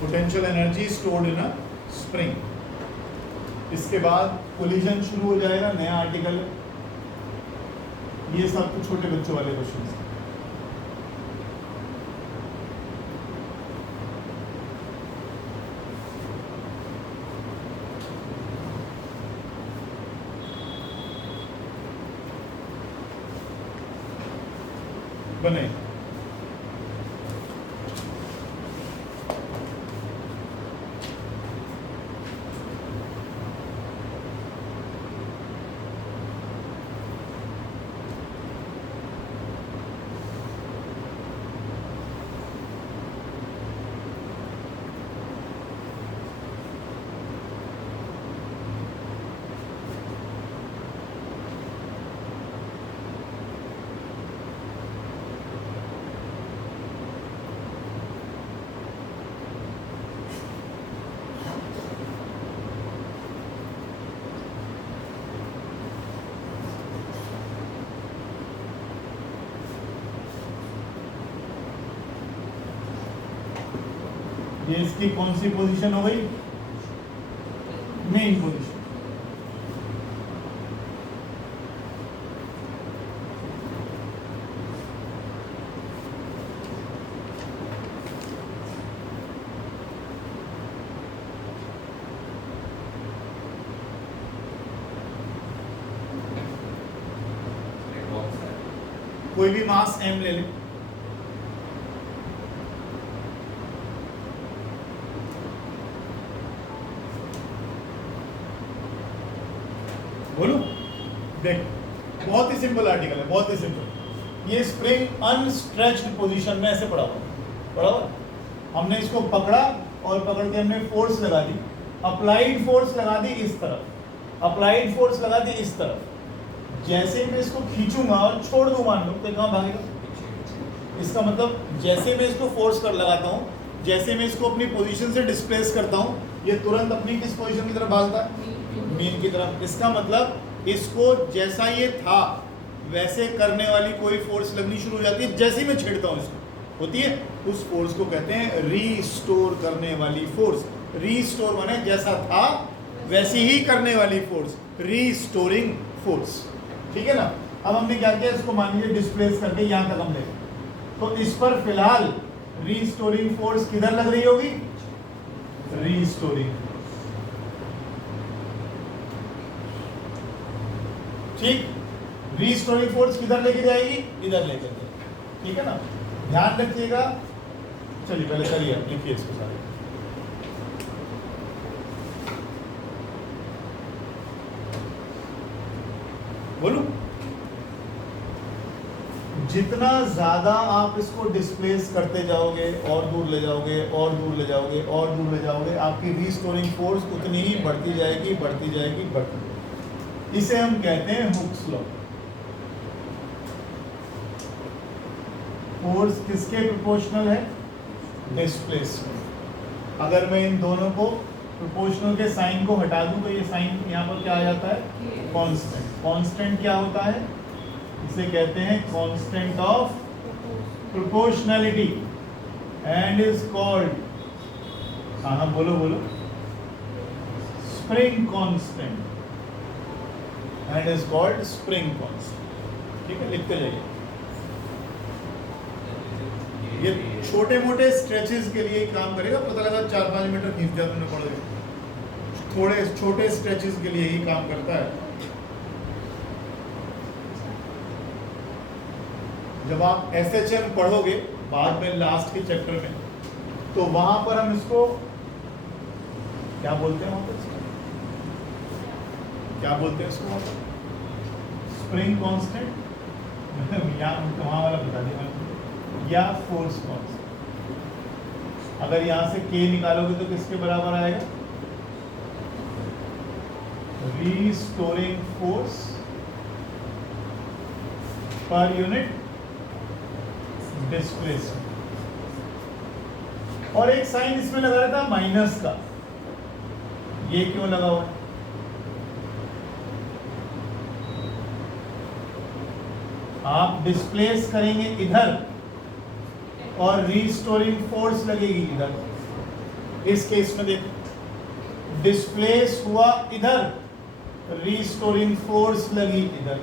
Potential energy stored in a spring. इसके बाद कोलिजन शुरू हो जाएगा, नया आर्टिकल। ये सब कुछ छोटे बच्चों वाले क्वेश्चन। बने ये इसकी कौन सी पोजीशन हो गई, मेन पोजीशन। कोई भी मास m ले लें, बोलूं? देख, बहुत ही सिंपल आर्टिकल है, बहुत ही सिंपल। ये स्प्रिंग अनस्ट्रेच्ड पोजीशन में ऐसे पड़ा हुआ, हमने इसको पकड़ा और पकड़ के हमने फोर्स लगा दी, अप्लाइड फोर्स लगा दी इस तरफ, अप्लाइड फोर्स लगा दी इस तरफ। जैसे मैं इसको खींचूंगा और छोड़ दूं मान लो, तो कहाँ भागेगा? इसका मतलब जैसे मैं इसको फोर्स कर लगाता हूँ, जैसे मैं इसको अपनी पोजीशन से डिस्प्लेस करता हूँ, ये तुरंत अपनी किस पोजीशन की तरफ भागता है? मीन की तरफ। इसका मतलब इसको जैसा ये था वैसे करने वाली कोई फोर्स लगनी शुरू हो जाती है जैसे ही मैं छेड़ता हूँ इसको, होती है। उस फोर्स को कहते हैं रीस्टोर करने वाली फोर्स। रीस्टोर माने जैसा था वैसी ही करने वाली फोर्स, रीस्टोरिंग फोर्स, ठीक है ना। अब हमने क्या किया, इसको मान लीजिए डिस्प्लेस करके यहाँ तक हम ले, तो इस पर फिलहाल रीस्टोरिंग फोर्स किधर लग रही होगी? रीस्टोरिंग, ठीक। रीस्टोरिंग फोर्स किधर लेके जाएगी? इधर लेकर जाएगी, ठीक है ना। ध्यान रखिएगा। चलिए पहले करिए, लिखिए इसको सारे। बोलूं? जितना ज्यादा आप इसको डिस्प्लेस करते जाओगे और दूर ले जाओगे और दूर ले जाओगे और दूर ले जाओगे, आपकी रीस्टोरिंग फोर्स उतनी ही बढ़ती जाएगी, बढ़ती जाएगी, बढ़ती जाएगी। इसे हम कहते हैं हुक्स लॉ। फोर्स किसके प्रोपोर्शनल है? डिस्प्लेसमेंट। अगर मैं इन दोनों को प्रोपोर्शनल के साइन को हटा दूं तो ये साइन यहाँ पर क्या आ जाता है? कांस्टेंट। कांस्टेंट क्या होता है? इसे कहते हैं constant of proportionality and is called, हाँ बोलो बोलो, spring constant and is called spring constant, ठीक है। लिखते जाइए। ये छोटे मोटे स्ट्रेचेस के लिए काम करेगा। पता लगा 4-5 मीटर खींच दिया तुमने पढ़ लिया, थोड़े छोटे स्ट्रेचेस के लिए ही काम करता है। जब आप SHM पढ़ोगे बाद में लास्ट के चैप्टर में, तो वहां पर हम इसको क्या बोलते हैं? वहां पर क्या बोलते हैं इसको? वहां पर स्प्रिंग कांस्टेंट या वहां वाला बता दिया, या फोर्स कांस्टेंट। अगर यहां से K निकालोगे तो किसके बराबर आएगा? Restoring force per unit displacement. और एक साइन इसमें लगा रहता है माइनस का, ये क्यों लगा हुआ है? आप डिस्प्लेस करेंगे इधर और रीस्टोरिंग फोर्स लगेगी इधर। इस केस में देखो, डिस्प्लेस हुआ इधर, रीस्टोरिंग फोर्स लगी इधर,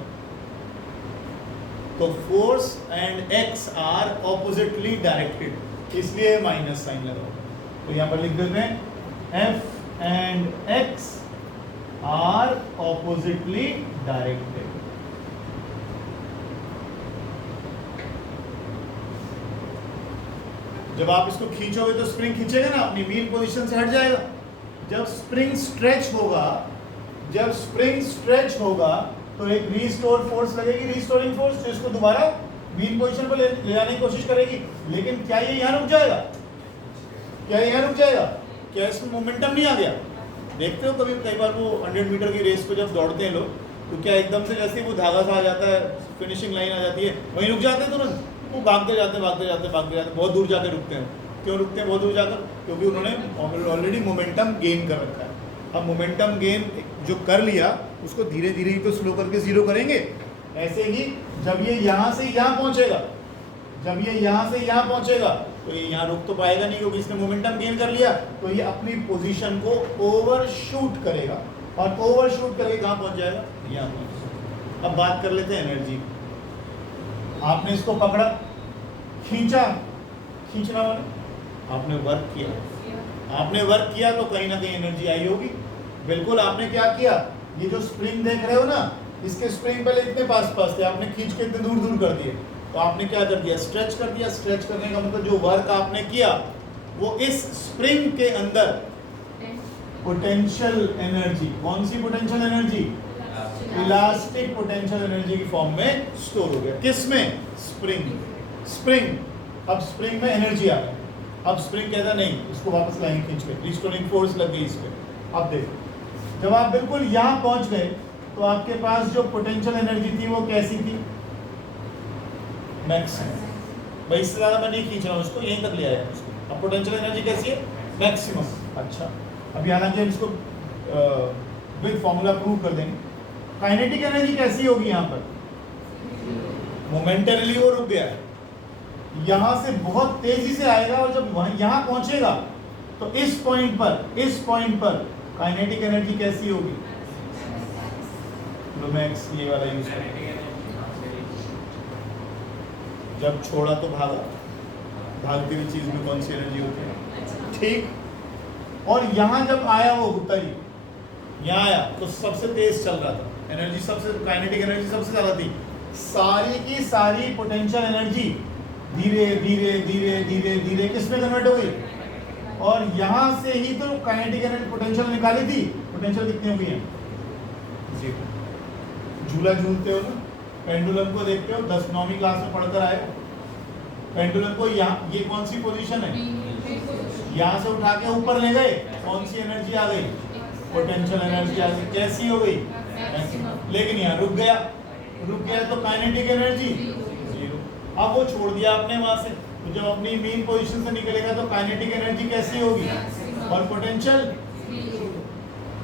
तो force and x are oppositely directed, इसलिए माइनस साइन लगा। तो यहां पर लिख देते हैं f and x are oppositely directed. जब आप इसको खींचोगे तो स्प्रिंग खींचेगा ना, अपनी मीन पोजीशन से हट जाएगा। जब स्प्रिंग स्ट्रेच होगा, जब स्प्रिंग स्ट्रेच होगा तो एक रीस्टोर फोर्स लगेगी, रीस्टोरिंग फोर्स, जो इसको दोबारा मीन पोजीशन पर ले जाने की कोशिश करेगी। लेकिन क्या ये यहाँ रुक जाएगा? क्या ये यहाँ रुक जाएगा? क्या इसमें मोमेंटम नहीं आ गया? देखते हो कभी कई बार वो 100 मीटर की रेस पे जब दौड़ते हैं लोग, तो क्या एकदम से जैसे वो धागा सा आ जाता है, फिनिशिंग लाइन आ जाती है, वहीं रुक जाते हैं तुरंत? वो भागते जाते बहुत दूर जाकर रुकते हैं। क्यों रुकते हैं बहुत दूर जाकर? क्योंकि उन्होंने ऑलरेडी मोमेंटम गेन कर रखा है। अब मोमेंटम गेन जो कर लिया उसको धीरे धीरे ही तो स्लो करके जीरो करेंगे। ऐसे ही जब ये यहाँ से यहाँ पहुँचेगा, जब ये यहाँ से यहाँ पहुँचेगा तो ये यहाँ रुक तो पाएगा नहीं, क्योंकि इसने मोमेंटम गेन कर लिया। तो ये अपनी पोजीशन को ओवरशूट करेगा, और ओवरशूट करके कहाँ पहुँच जाएगा? यहाँ पहुँच। अब बात कर लेते हैं एनर्जी। आपने इसको पकड़ा, खींचा, खींचना माने आपने वर्क किया, आपने वर्क किया तो कहीं ना कहीं एनर्जी आई होगी। बिल्कुल। आपने क्या किया? ये जो स्प्रिंग देख रहे हो ना, इसके स्प्रिंग पहले इतने पास पास थे, आपने खींच के इतने दूर दूर कर दिए, तो आपने क्या कर दिया, स्ट्रेच कर दिया। स्ट्रेच करने का मतलब जो वर्क आपने किया वो इस स्प्रिंग के अंदर पोटेंशियल एनर्जी, कौन सी potential energy, elastic potential energy की फॉर्म में स्टोर हो गया। किस में, स्प्रिंग। स्प्रिंग, अब स्प्रिंग में एनर्जी आ गई। अब स्प्रिंग कहता नहीं, इसको वापस लाएंगे खींच के, रिस्टोरिंग फोर्स लग गई इस पे। अब देखो, जब आप बिल्कुल यहाँ पहुंच गए तो आपके पास जो पोटेंशियल एनर्जी थी वो कैसी थी, मैक्सिमम। भाई इससे ज़्यादा मैं नहीं खींच रहा हूँ इसको, यहीं तक ले आया इसको। अब पोटेंशियल एनर्जी कैसी है, मैक्सिमम। अच्छा, अभी हालांकि हम इसको विद फॉर्मूला प्रूव कर देंगे। काइनेटिक एनर्जी कैसी होगी यहाँ पर, मोमेंटरली वो रुक गया है, यहाँ से बहुत तेजी से आएगा और जब यहाँ पहुंचेगा तो इस पॉइंट पर काइनेटिक एनर्जी कैसी होगी, मैक्स, ये वाला यूज करें। जब छोड़ा तो भागा, भागती हुई चीज में कौन सी एनर्जी होती है, ठीक। और यहाँ जब आया वो उतरी, यहाँ आया तो सबसे तेज चल रहा था, एनर्जी सबसे, काइनेटिक एनर्जी सबसे ज्यादा थी। सारी की सारी पोटेंशियल एनर्जी धीरे धीरे धीरे धीरे धीरे किस में कन्वर्ट हो गई, और यहाँ से ही तो काइनेटिक एनर्जी पोटेंशियल निकाली थी। पोटेंशियल कितनी हो गई है, जीरो। झूला झूलते हो ना, पेंडुलम को देखते हो, 9वीं क्लास में पढ़कर आए हो। पेंडुलम को यहाँ, ये कौन सी पोजीशन है, यहाँ से उठा के ऊपर ले गए, कौन सी एनर्जी आ गई, पोटेंशियल एनर्जी आ गई। कैसी हो गई, लेकिन यहाँ रुक गया तो काइनेटिक एनर्जी जीरो। अब वो छोड़ दिया आपने वहां से, तो जब अपनी मेन पोजीशन से निकलेगा तो काइनेटिक एनर्जी कैसी होगी, और पोटेंशियल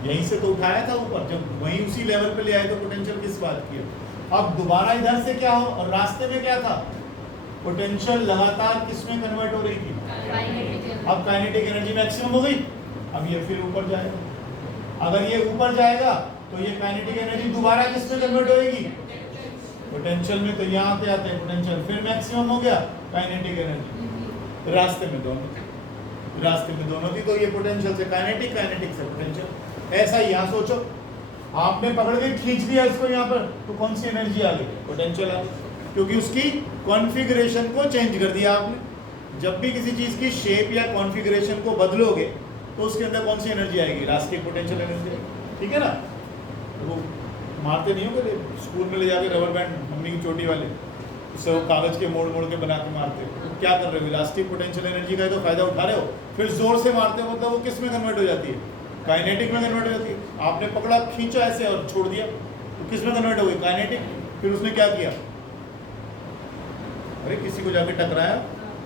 यहीं से तो उठाया था ऊपर, जब वहीं उसी लेवल पे ले आए तो पोटेंशियल किस बात की है। अब दोबारा इधर से क्या हो, और रास्ते में क्या था, पोटेंशियल लगातार किस में कन्वर्ट हो रही थी, अब काइनेटिक एनर्जी मैक्सिमम हो गई। अब ये फिर ऊपर जाएगा, अगर ये ऊपर जाएगा तो ये काइनेटिक एनर्जी दोबारा किस में कन्वर्ट होएगी, पोटेंशियल में। तो यहाँ पे आते हैं पोटेंशियल, फिर मैक्सिमम हो गया काइनेटिक एनर्जी। रास्ते में दोनों थी, तो ये पोटेंशियल से काइनेटिक, काइनेटिक से पोटेंशियल। ऐसा ही यहाँ सोचो, आपने पकड़ के खींच दिया इसको यहाँ पर, तो कौन सी एनर्जी आ गई, पोटेंशियल आ गई, क्योंकि उसकी कॉन्फ़िगरेशन को चेंज कर दिया आपने। जब भी किसी चीज़ की शेप या कॉन्फ़िगरेशन को बदलोगे तो उसके अंदर कौन सी एनर्जी आएगी, इलास्टिक पोटेंशियल एनर्जी, ठीक है ना। वो मारते नहीं हो कभी स्कूल में ले जाके रबर बैंड, मम्मी की चोटी वाले, उससे वो कागज़ के मोड़ मोड़ के बना के मारते हो, तो क्या कर रहे हो, इलास्टिक पोटेंशियल एनर्जी का तो फायदा उठा रहे हो, फिर जोर से मारते हो, मतलब वो किस में कन्वर्ट हो जाती है, काइनेटिक में कन्वर्ट हो जाती है। आपने पकड़ा, खींचा ऐसे और छोड़ दिया, तो किस में कन्वर्ट हो गई, काइनेटिक। फिर उसने क्या किया, अरे किसी को जाके टकराया,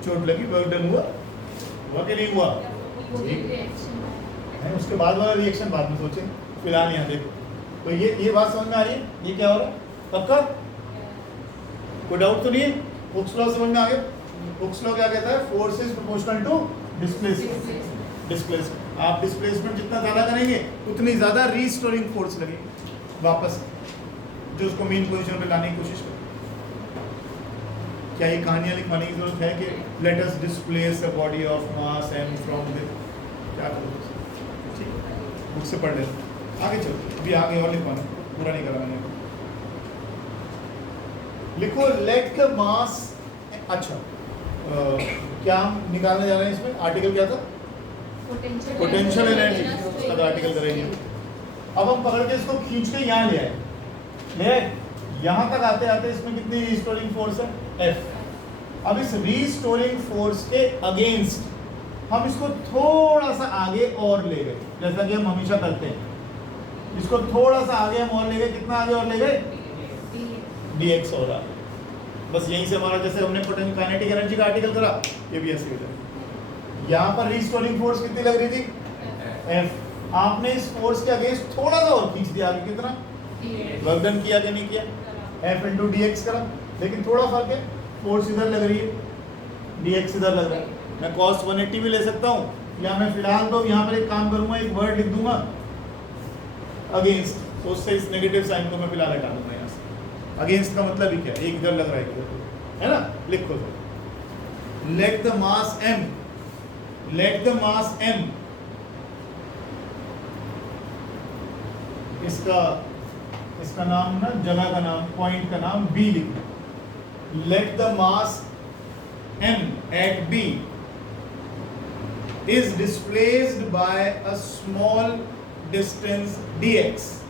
चोट लगी, वर्क डन हुआ कि नहीं हुआ, उसके बाद वाला रिएक्शन बाद में सोचें, फिलहाल यहाँ देखो। तो ये बात समझ में आ रही है, ये क्या हो रहा है, पक्का, कोई डाउट तो नहीं है। हुक्स लॉ समझ में आ गया। हुक्स लॉ क्या कहता है, force is proportional to displacement. आप डिस्प्लेसमेंट जितना ज्यादा करेंगे उतनी ज्यादा रीस्टोरिंग फोर्स लगेगी वापस, जो उसको मेन पोजीशन पे लाने की कोशिश करें। क्या ये कहानियां लिखवाने की जरूरत है कि let us displace a body of mass m from the, क्या करोगे, ठीक है, बुक से पढ़ लेते, आगे चलो। अभी आगे और लिखवाना, पूरा नहीं करा मैंने, लिखो लेट द मास। अच्छा, क्या हम निकालने जा रहे हैं इसमें, आर्टिकल क्या था, पोटेंशियल एनर्जी, उसका आर्टिकल करेंगे। अब हम पकड़ के इसको खींच के यहाँ ले आए, यहाँ तक आते आते इसमें कितनी रीस्टोरिंग फोर्स है, F। अब इस रीस्टोरिंग फोर्स के अगेंस्ट हम इसको थोड़ा सा आगे और ले गए, जैसा कि हम हमेशा करते हैं, इसको थोड़ा सा आगे हम और ले गए। कितना आगे और ले गए, dx और आगे। बस यहीं से हमारा, जैसे हमने पोटेंशियल काइनेटिक एनर्जी का आर्टिकल करा, ये भी ऐसे हो जाए। यहाँ पर रीस्टोरिंग फोर्स कितनी लग रही थी, F। आपने इस फोर्स के अगेंस्ट थोड़ा सा और खींच दिया आगे, कितना, वर्क डन किया कि नहीं किया, F इंटू dx करा, लेकिन थोड़ा फर्क है, फोर्स इधर लग रही है, dx इधर लग रहा है। मैं cos 180 भी ले सकता हूँ, या मैं फिलहाल तो यहाँ पर एक काम करूँगा, एक वर्ड लिख दूंगा अगेंस्ट, तो उससे इस नेगेटिव साइन को मैं फिलहाल हटा दूंगा यहाँ से। अगेंस्ट का मतलब ही क्या है, एक इधर लग रहा है ना, लिखो तो लेट द मास m, इसका नाम ना, जगह का नाम, पॉइंट का नाम B लिखना, let the mass m at B is displaced by a small distance dx.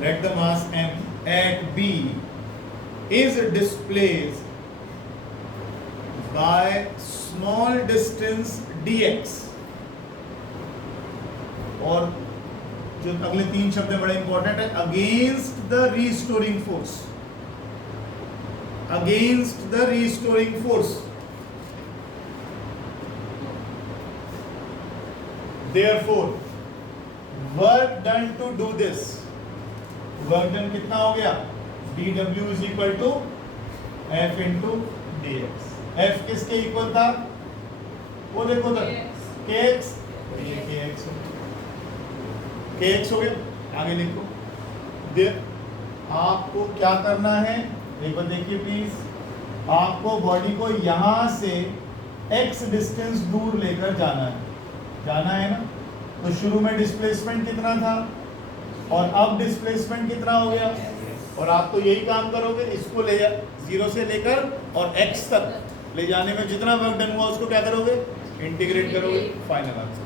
Let the mass m at B is displaced by small distance dx. और जो अगले 3 शब्द बड़े इंपॉर्टेंट है, against the restoring force. Against the restoring force. Therefore, work done to do this. Work done कितना हो गया? dW is equal to F into dx. F किसके इक्वल था? वो देखो तो kx. ये kx हो गया. आगे लिखो. आपको क्या करना है? एक बार देखिए प्लीज. आपको बॉडी को यहां से x डिस्टेंस दूर लेकर जाना है ना. तो शुरू में डिस्प्लेसमेंट कितना था और अब डिस्प्लेसमेंट कितना हो गया. और आप तो यही काम करोगे, इसको ले 0 से लेकर और x तक ले जाने में जितना वर्क डन हुआ उसको क्या करोगे? इंटीग्रेट करोगे. Final answer.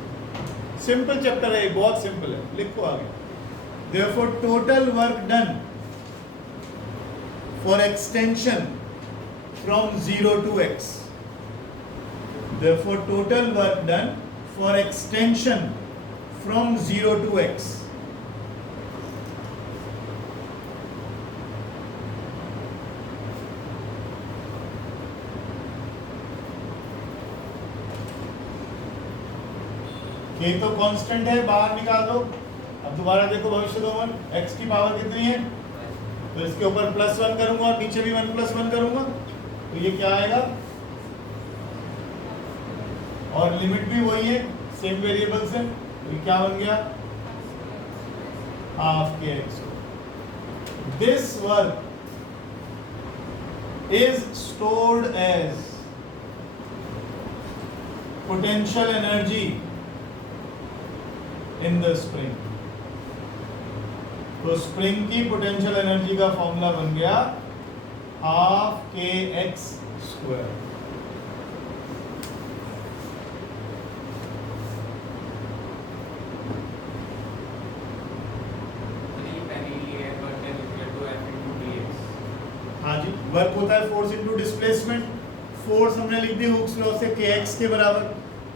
सिंपल चैप्टर है, बहुत सिंपल है. लिखो आगे. Therefore, total work done for extension from 0 to x. Therefore, total work done for extension from 0 to x. K तो कांस्टेंट है, बाहर निकाल दो. अब दोबारा देखो भविष्य दोवन. x की पावर कितनी है? तो इसके ऊपर +1 करूंगा और नीचे भी 1 + 1 करूंगा. तो ये क्या आएगा? और लिमिट भी वही है, सेम वेरिएबल से. तो ये क्या बन गया? Half kx. This work is stored as potential energy in the spring. तो स्प्रिंग की पोटेंशियल एनर्जी का फॉर्मूला बन गया हाफ kx². हाँ जी, वर्क होता है फोर्स इनटू डिस्प्लेसमेंट. फोर्स हमने लिख दी हुक्स लॉ से kx के बराबर.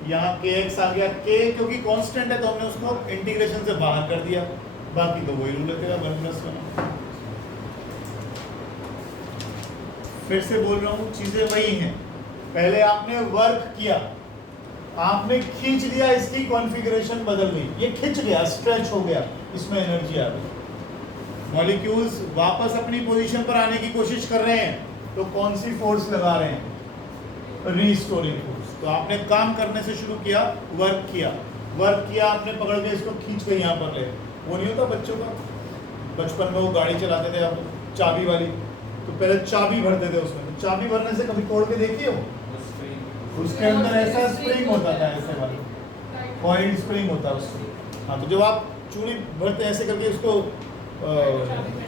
यहाँ kx आ गया. k क्योंकि कांस्टेंट है तो हमने उसको इंटीग्रेशन से बाहर कर दिया. बाकी तो वही रूल है तेरा 1 + 1. फिर से बोल रहा हूँ, चीजें वही हैं. पहले आपने वर्क किया, आपने खींच दिया, इसकी कॉन्फ़िगरेशन बदल गई, ये खिंच गया, स्ट्रेच हो गया, इसमें एनर्जी आ गई. मॉलिक्यूल्स वापस अपनी पोजीशन पर आने की कोशिश कर रहे हैं, तो कौन सी फोर्स लगा रहे हैं? Restoring force. तो आपने काम करने से शुरू किया, वर्क किया आपने, पकड़ के इसको खींच के यहाँ पर ले. वो नहीं होता बच्चों का, बचपन में वो गाड़ी चलाते थे आप चाबी वाली, तो पहले चाबी भरते थे उसमें. तो चाबी भरने से कभी तोड़ के देखिए हो? उसके अंदर ऐसा स्प्रिंग होता था, ऐसे वाला कॉइल्ड स्प्रिंग होता है उसमें. हाँ, तो जब आप चूड़ी भरते हैं ऐसे करके उसको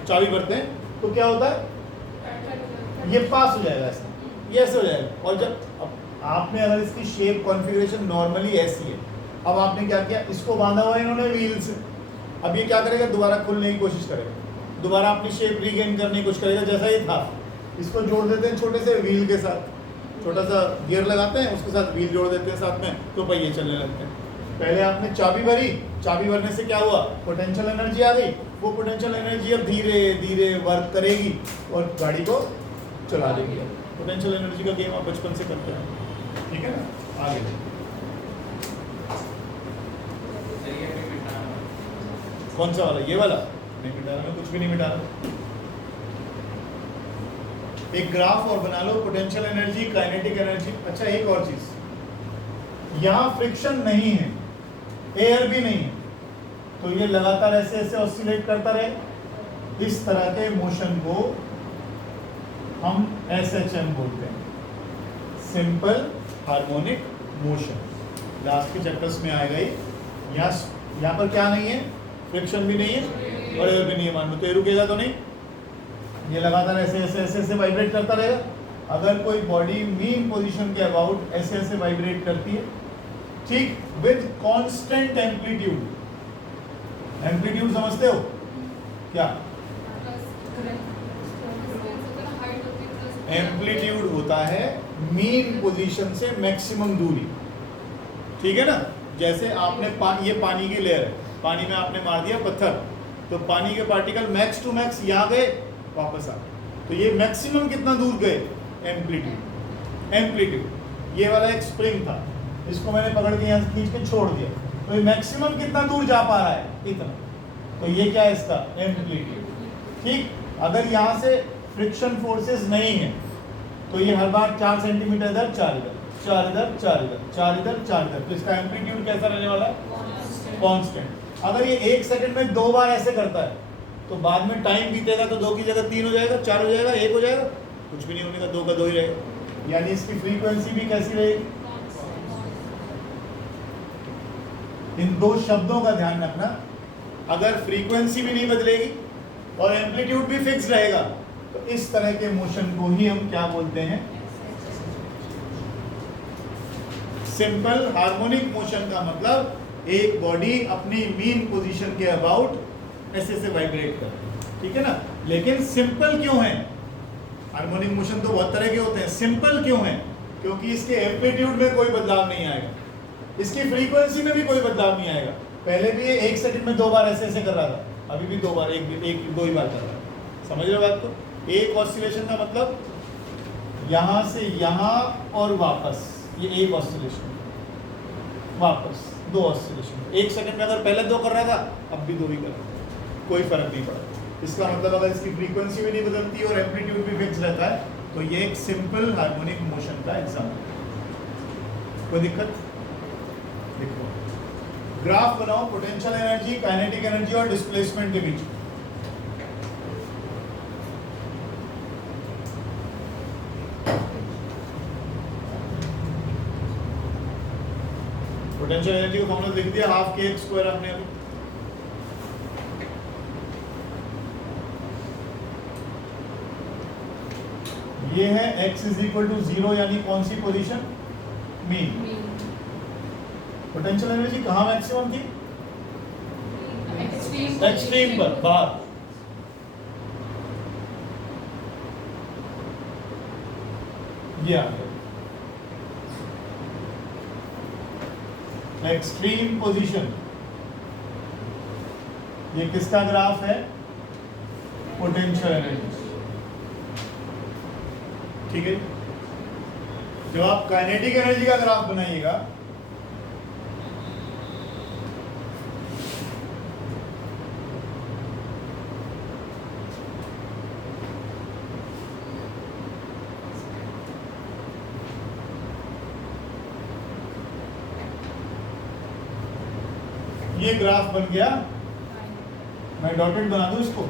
चाबी भरते हैं, तो क्या होता है? ये पास हो जाएगा, ऐसा ये ऐसे हो जाएगा. और जब आपने अगर इसकी शेप कॉन्फ़िगरेशन नॉर्मली ऐसी है, अब आपने क्या किया? इसको बांधा हुआ है इन्होंने व्हील से. अब ये क्या करेगा? दोबारा खुलने की कोशिश करेगा, दोबारा अपनी शेप रीगेन करने की कोशिश करेगा जैसा ही था. इसको जोड़ देते हैं छोटे से व्हील के साथ, छोटा सा गियर लगाते हैं, उसके साथ व्हील जोड़ देते हैं साथ में, तो पहिए चलने लगते हैं. पहले आपने चाबी भरी, चाबी भरने से क्या हुआ? पोटेंशियल एनर्जी आ गई. वो पोटेंशियल एनर्जी अब धीरे धीरे वर्क करेगी और गाड़ी को चला देगी. पोटेंशियल एनर्जी का गेम आप बचपन से करते हैं, ठीक है ना. आगे कौन सा वाला? ये वाला नहीं मिटाना, मैं कुछ भी नहीं मिटाना. एक ग्राफ और बना लो, पोटेंशियल एनर्जी, काइनेटिक एनर्जी. अच्छा, एक और चीज, यहाँ फ्रिक्शन नहीं है, एयर भी नहीं है, तो ये लगातार ऐसे ऐसे ऑसिलेट करता रहे. इस तरह के मोशन को हम SHM बोलते हैं, सिंपल हार्मोनिक मोशन. लास्ट के चैप्टर्स में आएगा ही. यहाँ पर क्या नहीं है? फ्रिक्शन भी नहीं है और एयर भी नहीं है. मान लो तो ये रुकेगा तो नहीं. ये लगातार ऐसे ऐसे ऐसे ऐसे वाइब्रेट करता रहेगा। अगर कोई बॉडी मीन पोजीशन के अबाउट ऐसे ऐसे वाइब्रेट करती है, ठीक, विद कांस्टेंट एम्पलीट्यूड। एम्पलीट्यूड समझते हो क्या? एम्पलीट्यूड होता है मीन पोजीशन से मैक्सिमम दूरी, ठीक है ना। जैसे आपने ये पानी की लेयर है, पानी में आपने मार दिया पत्थर, तो पानी के पार्टिकल मैक्स टू मैक्स यहाँ गए, वापस आ गए, तो ये मैक्सिमम कितना दूर गए? एम्पलीट्यूड। एम्पलीट्यूड ये वाला एक स्प्रिंग था, इसको मैंने पकड़ के यहाँ खींच के छोड़ दिया, तो ये मैक्सिमम कितना दूर जा पा रहा है? इतना। तो ये क्या है इसका? एम्पलीट्यूड, ठीक। अगर यहाँ से फ्रिक्शन फोर्सेस नहीं है तो ये हर बार 4 सेंटीमीटर इधर, 4 इधर, 4 इधर, 4 इधर, 4 इधर, 4 इधर, तो इसका एम्पलीट्यूड कैसा रहने वाला है? कांस्टेंट। अगर ये 1 सेकंड में 2 बार ऐसे करता है तो बाद में टाइम बीतेगा तो 2 की जगह 3 हो जाएगा, 4 हो जाएगा, 1 हो जाएगा, कुछ भी नहीं होने का, 2 का 2 ही रहेगा। यानी इसकी फ्रीक्वेंसी भी कैसी रहेगी? इन दो शब्दों का ध्यान रखना, अगर फ्रीक्वेंसी भी नहीं बदलेगी और एम्पलीट्यूड भी फिक्स रहेगा तो इस तरह के मोशन को ही हम क्या बोलते हैं? सिंपल हार्मोनिक मोशन का मतलब एक बॉडी अपनी मीन पोजीशन के अबाउट ऐसे से वाइब्रेट कर, ठीक है ना। लेकिन सिंपल क्यों है? हार्मोनिक मोशन तो बहुत तरह के होते हैं, सिंपल क्यों है? क्योंकि इसके एम्पलीट्यूड में कोई बदलाव नहीं आएगा, इसकी फ्रीक्वेंसी में भी कोई बदलाव नहीं आएगा। पहले भी ये 1 सेकंड में 2 बार ऐसे ऐसे कर रहा था, अभी भी 2 बार, एक 2 ही बार कर रहा है। समझ रहे हो बात को? एक ऑसिलेशन का मतलब यहाँ से यहाँ और वापस, ये एक ऑसिलेशन, वापस 2 ऑसिलेशन। 1 सेकंड में अगर पहले 2 कर रहा था, अब भी 2 ही कर रहा है, कोई फर्क नहीं पड़ा। इसका मतलब अगर इसकी फ्रीक्वेंसी भी नहीं बदलती और एम्पलीट्यूड भी फिक्स रहता है तो ये एक सिंपल हार्मोनिक मोशन का एग्जाम्पल। कोई दिक्कत? देखो ग्राफ बनाओ पोटेंशियल एनर्जी, काइनेटिक एनर्जी और डिस्प्लेसमेंट के बीच। पोटेंशियल एनर्जी को फॉर्मूला लिख दिया, हाफ के एक्स स्क्वायर हमने अभी। ये है x इज इक्वल टू 0, यानी कौन सी पोजीशन? मीन। पोटेंशियल एनर्जी कहाँ मैक्सिमम थी? एक्सट्रीम पर, बाहर। ये आ गया एक्सट्रीम पोजीशन। ये किसका ग्राफ है? पोटेंशियल एनर्जी, ठीक है। जब आप काइनेटिक एनर्जी का ग्राफ बनाइएगा ये ग्राफ बन गया, मैं डॉटेड बना दूं इसको,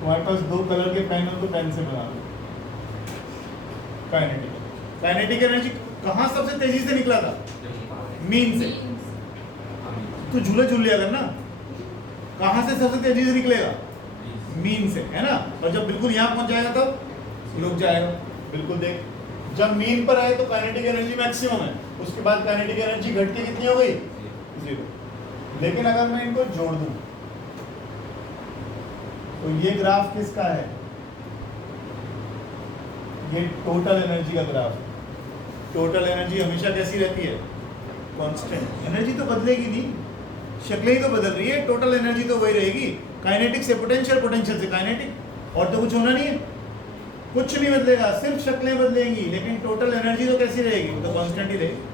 तुम्हारे पास 2 कलर के पेन हो तो पेन से बना दो। काइनेटिक एनर्जी कहाँ सबसे तेजी से निकला था? मीन से। तो झूले झूल लिया करना, कहाँ से सबसे तेजी से निकलेगा? मीन से, है ना। और जब बिल्कुल यहाँ पहुंच जाएगा तब रुक जाएगा। बिल्कुल देख, जब मीन पर आए तो काइनेटिक एनर्जी मैक्सिमम है, उसके बाद काइनेटिक एनर्जी घट के कितनी हो गई? 0। लेकिन अगर मैं इनको जोड़ दूं तो ये ग्राफ किसका है? ये टोटल एनर्जी का ग्राफ। टोटल एनर्जी हमेशा कैसी रहती है? कांस्टेंट। एनर्जी तो बदलेगी नहीं, शक्लें ही तो बदल रही है, टोटल एनर्जी तो वही रहेगी। काइनेटिक से पोटेंशियल, पोटेंशियल से काइनेटिक, और तो कुछ होना नहीं है, कुछ नहीं बदलेगा, सिर्फ शक्लें बदलेंगी, लेकिन टोटल एनर्जी तो कैसी रहेगी? वो तो कांस्टेंट ही रहेगी।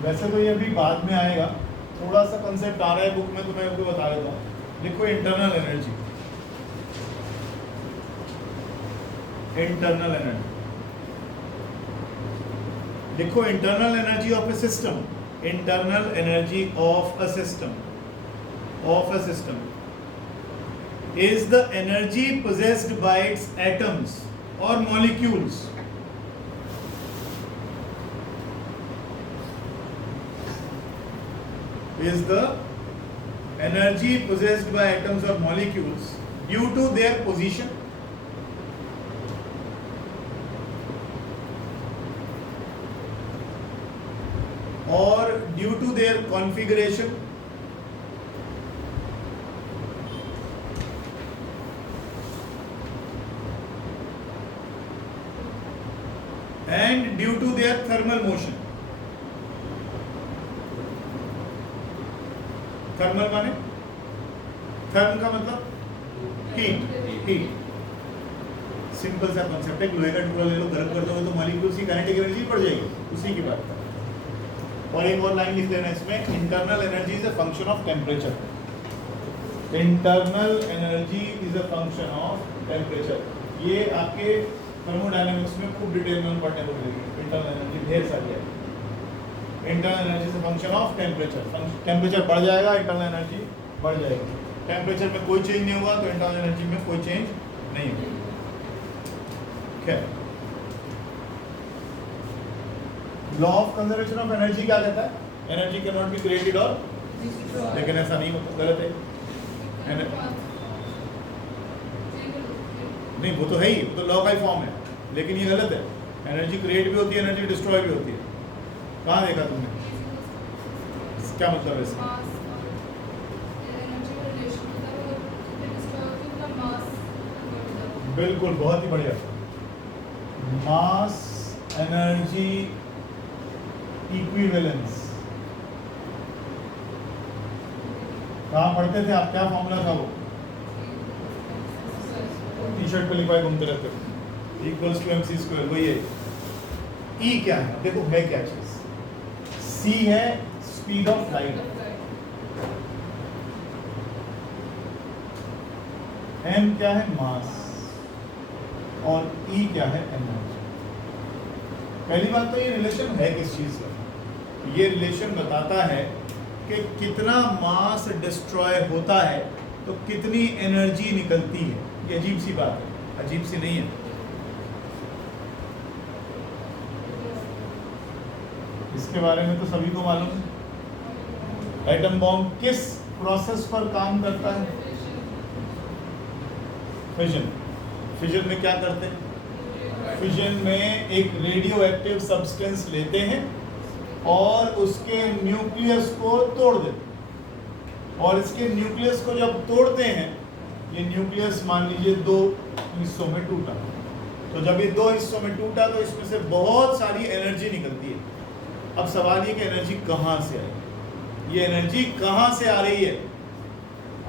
वैसे तो ये अभी बाद में आएगा, थोड़ा सा कंसेप्ट आ रहा है बुक में तो मैं आपको बता देता हूँ। देखो इंटरनल एनर्जी, इंटरनल एनर्जी। देखो internal energy of A system, internal energy of a system is the energy possessed by its atoms or molecules is the energy possessed by atoms or molecules due to their position, or due to their configuration, and due to their thermal motion। Thermal माने, थर्म का मतलब हीट। सिंपल सा कॉन्सेप्ट है, लोहे का टुकड़ा ले लो, गर्म कर दोगे तो मॉलिक्यूल्स की काइनेटिक एनर्जी बढ़ जाएगी, उसी की बात है। और एक और लाइन लिख लेना इसमें, internal energy is a function of temperature. Internal energy is a function of temperature. ये आपके थर्मोडायनामिक्स में खूब डिटेल में पढ़ने को मिलेगी। इंटरनल एनर्जी ढेर सारी है। Internal energy is a function of temperature. Temperature बढ़ जाएगा, इंटरनल एनर्जी बढ़ जाएगी। टेम्परेचर में कोई चेंज नहीं होगा तो इंटरनल एनर्जी में कोई चेंज नहीं होगा। Law of conservation of energy क्या कहता है? Energy can not be created और, लेकिन ऐसा नहीं होता, गलत है। नहीं, वो तो है ही, वो तो लॉ का ही फॉर्म है, लेकिन ये गलत है। एनर्जी क्रिएट भी होती है, एनर्जी डिस्ट्रॉय भी होती है। कहाँ देखा तुमने? क्या मतलब है इसका? बिल्कुल, बहुत ही बढ़िया। Mass energy equivalence. कहाँ पढ़ते थे आप? क्या फॉर्मूला था वो? टी शर्ट पे लिखवाए घूमते रहते हो, इक्वल्स टू mc स्क्वायर, वही है। ई क्या है? देखो है क्या चीज। सी है स्पीड ऑफ लाइट, एम क्या है? मास, और ई क्या है? एनर्जी। पहली बात तो ये रिलेशन है किस चीज का? ये रिलेशन बताता है कि कितना मास डिस्ट्रॉय होता है तो कितनी एनर्जी निकलती है। ये अजीब सी बात है, अजीब सी नहीं है। इसके बारे में तो सभी को मालूम है। एटम बॉम्ब किस प्रोसेस पर काम करता है? फिजन। फिजन में क्या करते हैं? फिजन में एक रेडियो एक्टिव सब्सटेंस लेते हैं और उसके न्यूक्लियस को तोड़ देते हैं। और इसके न्यूक्लियस को जब तोड़ते हैं, ये न्यूक्लियस मान लीजिए 2 हिस्सों में टूटा, तो जब ये 2 हिस्सों में टूटा तो इसमें से बहुत सारी एनर्जी निकलती है। अब सवाल ये कि एनर्जी कहाँ से आई? ये एनर्जी कहाँ से आ रही है?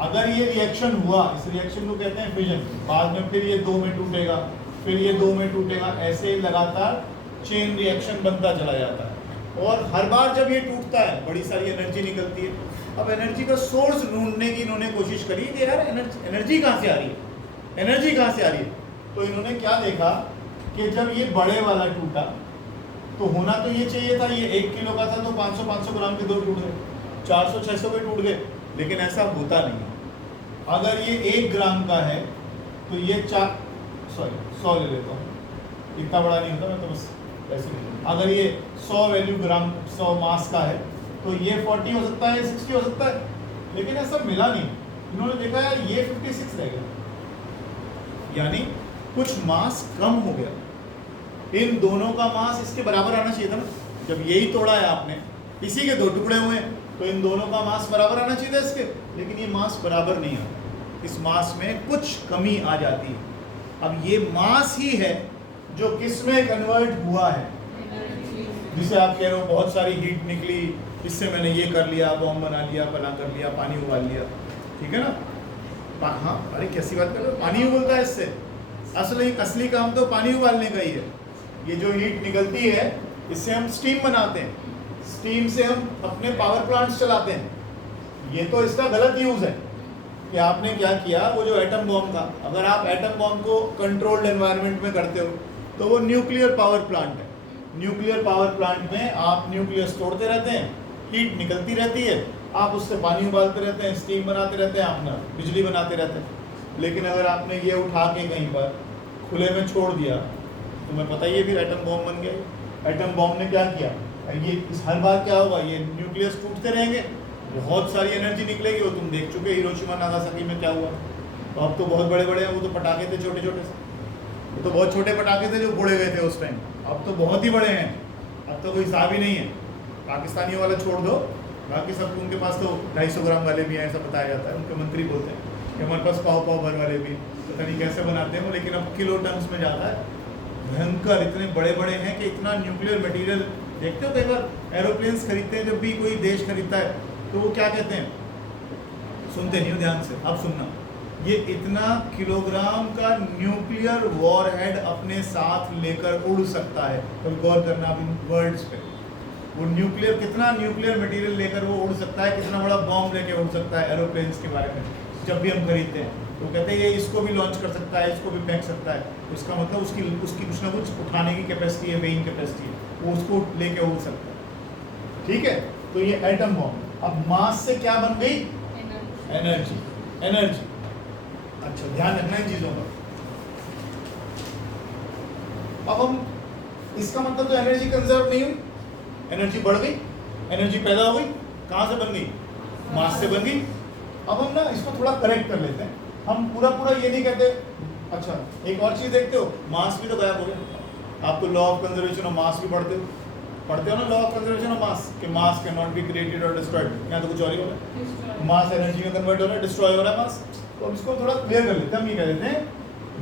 अगर ये रिएक्शन हुआ, इस रिएक्शन को कहते हैं फिजन, बाद में फिर ये 2 में टूटेगा, फिर ये 2 में टूटेगा, ऐसे ही लगातार चेन रिएक्शन बनता चला जाता है। और हर बार जब ये टूटता है बड़ी सारी एनर्जी निकलती है। अब एनर्जी का सोर्स ढूंढने की इन्होंने कोशिश करी कि यार एनर्जी कहाँ से आ रही है, एनर्जी कहाँ से आ रही है। तो इन्होंने क्या देखा कि जब ये बड़े वाला टूटा तो होना तो ये चाहिए था, ये 1 किलो का था तो 500 ग्राम के 2 टूट गए, 400-600 के टूट गए, लेकिन ऐसा होता नहीं है। अगर ये 1 ग्राम का है तो ये 100 ले लेता हूँ, इतना बड़ा नहीं होता, मैं तो बस ऐसे। अगर ये 100 वैल्यू ग्राम 100 मास का है तो ये 40 हो सकता है, 60 हो सकता है, लेकिन ऐसा मिला नहीं। इन्होंने देखा यार ये 56 रह गया, यानी कुछ मास कम हो गया। इन दोनों का मास इसके बराबर आना चाहिए था ना। जब यही तोड़ा है आपने, इसी के 2 टुकड़े हुए हैं, तो इन दोनों का मास बराबर आना चाहिए था इसके, लेकिन ये मास बराबर नहीं आता। इस मास में कुछ कमी आ जाती है। अब ये मास ही है जो किस में कन्वर्ट हुआ है? जिसे आप कह रहे हो बहुत सारी हीट निकली, इससे मैंने ये कर लिया, बॉम्ब बना लिया, फला कर लिया, पानी उबाल लिया, ठीक है ना। हाँ, अरे कैसी बात कर रहे हो, पानी उबलता है इससे। असली काम तो पानी उबालने का ही है। ये जो हीट निकलती है इससे हम स्टीम बनाते हैं, स्टीम से हम अपने पावर प्लांट्स चलाते हैं। ये तो इसका गलत यूज है। कि आपने क्या किया, वो जो एटम बॉम्ब था, अगर आप एटम बॉम्ब को कंट्रोल्ड एनवायरनमेंट में करते हो तो वो न्यूक्लियर पावर प्लांट है। न्यूक्लियर पावर प्लांट में आप न्यूक्लियस तोड़ते रहते हैं, हीट निकलती रहती है, आप उससे पानी उबालते रहते हैं, स्टीम बनाते रहते हैं, अपना बिजली बनाते रहते हैं। लेकिन अगर आपने ये उठा के कहीं पर खुले में छोड़ दिया तो तुम्हें पता ही है फिर एटम बॉम्ब बन गया। एटम बॉम्ब ने क्या किया, ये हर बार क्या होगा, ये न्यूक्लियस टूटते रहेंगे, बहुत सारी एनर्जी निकलेगी। वो तुम देख चुके हिरोशिमा नागासाकी में क्या हुआ। तो अब तो बहुत बड़े बड़े हैं, वो तो पटाखे थे छोटे छोटे से, वो तो बहुत छोटे पटाखे थे जो फोड़े गए थे उस टाइम। अब तो बहुत ही बड़े हैं, अब तो कोई हिसाब ही नहीं है। पाकिस्तानियों वाला छोड़ दो, बाकी सब उनके पास तो 250 ग्राम वाले भी हैं, ऐसा बताया जाता है। उनके मंत्री बोलते हैं कि हमारे पास पाव पाव भर वाले भी, पता नहीं कैसे बनाते हैं वो, लेकिन अब किलो टन्स में जाता है। भयंकर इतने बड़े बड़े हैं कि इतना न्यूक्लियर मटेरियल। देखते हो कई बार एरोप्लेन्स खरीदते हैं, जब भी कोई देश खरीदता है तो वो क्या कहते हैं, सुनते नहीं हो ध्यान से, अब सुनना, ये इतना किलोग्राम का न्यूक्लियर वॉरहेड अपने साथ लेकर उड़ सकता है। तो गौर करना आप इन वर्ड्स पे, वो न्यूक्लियर, कितना न्यूक्लियर मटेरियल लेकर वो उड़ सकता है, कितना बड़ा बॉम्ब लेके उड़ सकता है। एरोप्लेन्स के बारे में जब भी हम खरीदते हैं तो कहते हैं ये इसको भी लॉन्च कर सकता है, इसको भी फेंक सकता है। उसका मतलब उसकी कुछ ना कुछ उठाने की कैपेसिटी है, वेइंग कैपेसिटी है, वो उसको लेके उड़ सकता है। ठीक है, तो ये एटम बॉम्ब। अब मास से क्या बन गई, एनर्जी। एनर्जी, अच्छा ध्यान रखना इन चीजों का। अब हम, इसका मतलब तो एनर्जी कंजर्व नहीं हुई, एनर्जी बढ़ गई, एनर्जी पैदा हो गई, कहां से बन गई, मास से बन गई। अब हम ना इसको थोड़ा करेक्ट कर लेते हैं, हम पूरा पूरा ये नहीं कहते। अच्छा एक और चीज देखते हो, मास भी तो गायब हो गया। आप तो law of conservation of mass भी पढ़ते हो ना, law of conservation of mass, कि mass can not be created और डिस्ट्रॉयड। यहाँ तो कुछ और ही हो रहा है, मास एनर्जी में कन्वर्ट हो रहा है, डिस्ट्रॉय हो रहा है मास। तो हम इसको थोड़ा क्लियर कर लेते हैं। हम ये कह देते हैं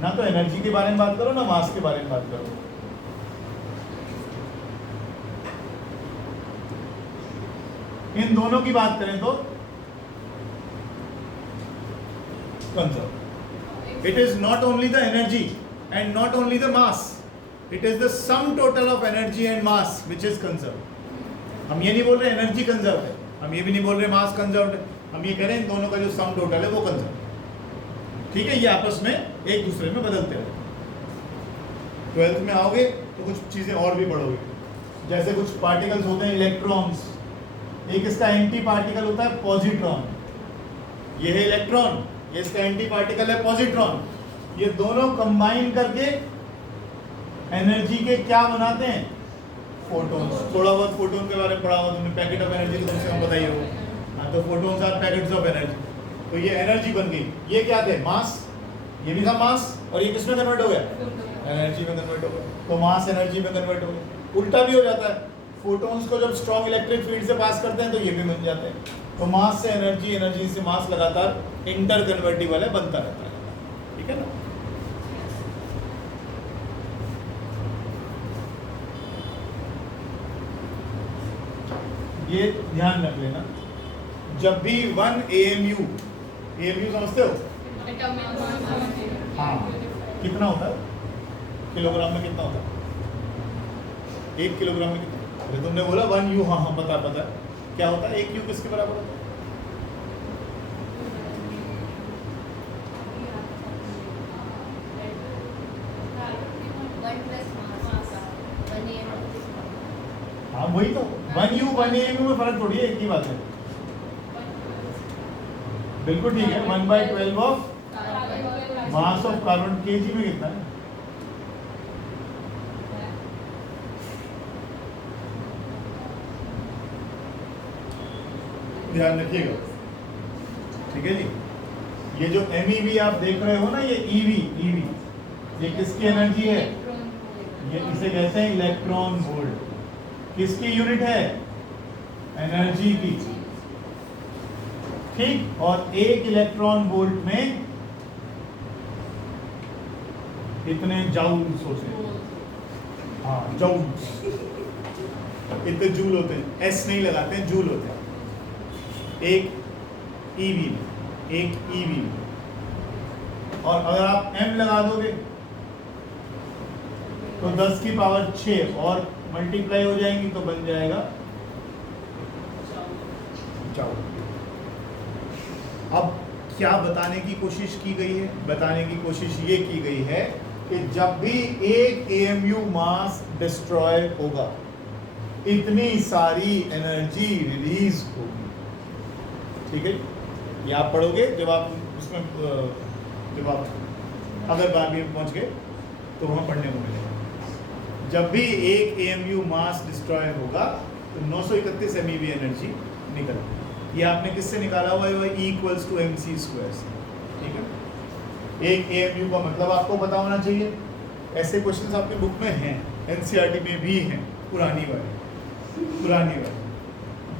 ना तो एनर्जी के बारे में बात करो, ना मास के बारे में बात करो। इन दोनों की बात करें तो conserve. It is not only the energy and not only the mass, it is the sum total of energy and mass which is conserve. हम ये नहीं बोल रहे एनर्जी कंजर्व है, हम ये भी नहीं बोल रहे मास कंजर्व है, हम ये कह रहे हैं इन दोनों का जो सम टोटल है वो कंजर्व। ठीक है, ये आपस में एक दूसरे में बदलते हैं। 12th में आओगे तो कुछ चीजें और भी पढ़ोगे, जैसे कुछ पार्टिकल्स होते हैं इलेक्ट्रॉन्स, एक इसका एंटी पार्टिकल होता है पॉजिट्रॉन। ये है इलेक्ट्रॉन, ये इसका एंटी पार्टिकल है पॉजिट्रॉन। ये दोनों कंबाइन करके एनर्जी के क्या बनाते हैं, फोटोन्स। थोड़ा बहुत फोटोन के बारे में पढ़ा हुआ तुमने, पैकेट ऑफ एनर्जी तो कम से कम बताइए हो। हाँ, तो photons are packets of energy. तो ये एनर्जी बन गई। ये क्या थे, मास, ये भी था मास, और ये किसमें कन्वर्ट हो गया, एनर्जी में कन्वर्ट हो गया। तो मास एनर्जी में कन्वर्ट हो गया। उल्टा भी हो जाता है, फोटोन्स को जब स्ट्रॉन्ग इलेक्ट्रिक फील्ड से पास करते हैं तो ये भी बन जाते हैं। तो मास से एनर्जी, एनर्जी से मास लगातार इंटर कन्वर्टिबल है, बनता रहता है। ठीक है ना। ये ध्यान रख लेना, जब भी 1 AMU, AMU समझते हो, हाँ, कितना होता है किलोग्राम में, कितना होता है 1 किलोग्राम में कितना। अरे तुमने बोला 1 U, हाँ हाँ पता है, क्या होता है 1 U किसके बराबर होता है, हाँ वही तो 1 U 1 AMU में फर्क थोड़ी है, एक ही बात है। बिल्कुल ठीक है, 1/12 of mass of carbon, KG में कितना है, ध्यान रखिएगा। ठीक है जी। ये जो MEV आप देख रहे हो ना, ये EV, ये किसकी एनर्जी है, ये इसे कहते हैं इलेक्ट्रॉन वोल्ट। किसकी यूनिट है, एनर्जी की। ठीक, और 1 इलेक्ट्रॉन वोल्ट में इतने जाउल्स होते हैं, हाँ जाउल्स, इतने जूल होते हैं, एस नहीं लगाते हैं, जूल होते हैं। एक EV में, एक EV में, और अगर आप M लगा दोगे तो 10 की पावर 6 और मल्टीप्लाई हो जाएंगी तो बन जाएगा जाउल। अब क्या बताने की कोशिश की गई है? बताने की कोशिश ये की गई है कि जब भी एक AMU मास डिस्ट्रॉय होगा इतनी सारी एनर्जी रिलीज होगी। ठीक है, ये आप पढ़ोगे जब आप उसमें जब आप अगर 12वीं में पहुंच गए तो वहाँ पढ़ने को मिलेगा। जब भी एक AMU मास डिस्ट्रॉय होगा तो 931 MeV एनर्जी निकलेगी। ये आपने किससे निकाला हुआ है? E=mc स्क्वायर से। ठीक है, एक AMU का मतलब आपको पता होना चाहिए। ऐसे क्वेश्चंस आपकी बुक में हैं, NCERT में भी हैं, पुरानी वाली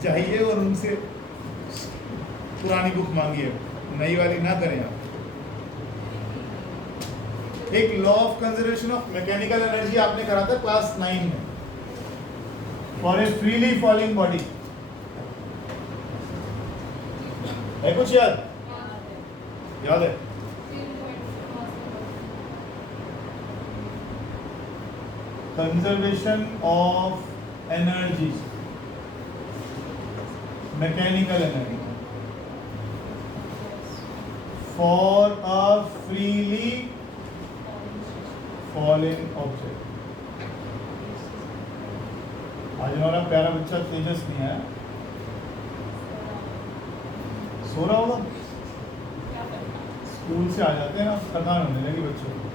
चाहिए और उनसे पुरानी बुक मांगिए, नई वाली ना करें आप। एक law of conservation of mechanical energy आपने करा था क्लास 9 में, for a freely falling body. है कुछ याद? याद है? Conservation of energy, mechanical energy for a freely falling object. आज हमारा प्यारा बच्चा तेजस नहीं आया, सो रहा होगा। स्कूल से आ जाते हैं ना, थकान होने लगी बच्चों को।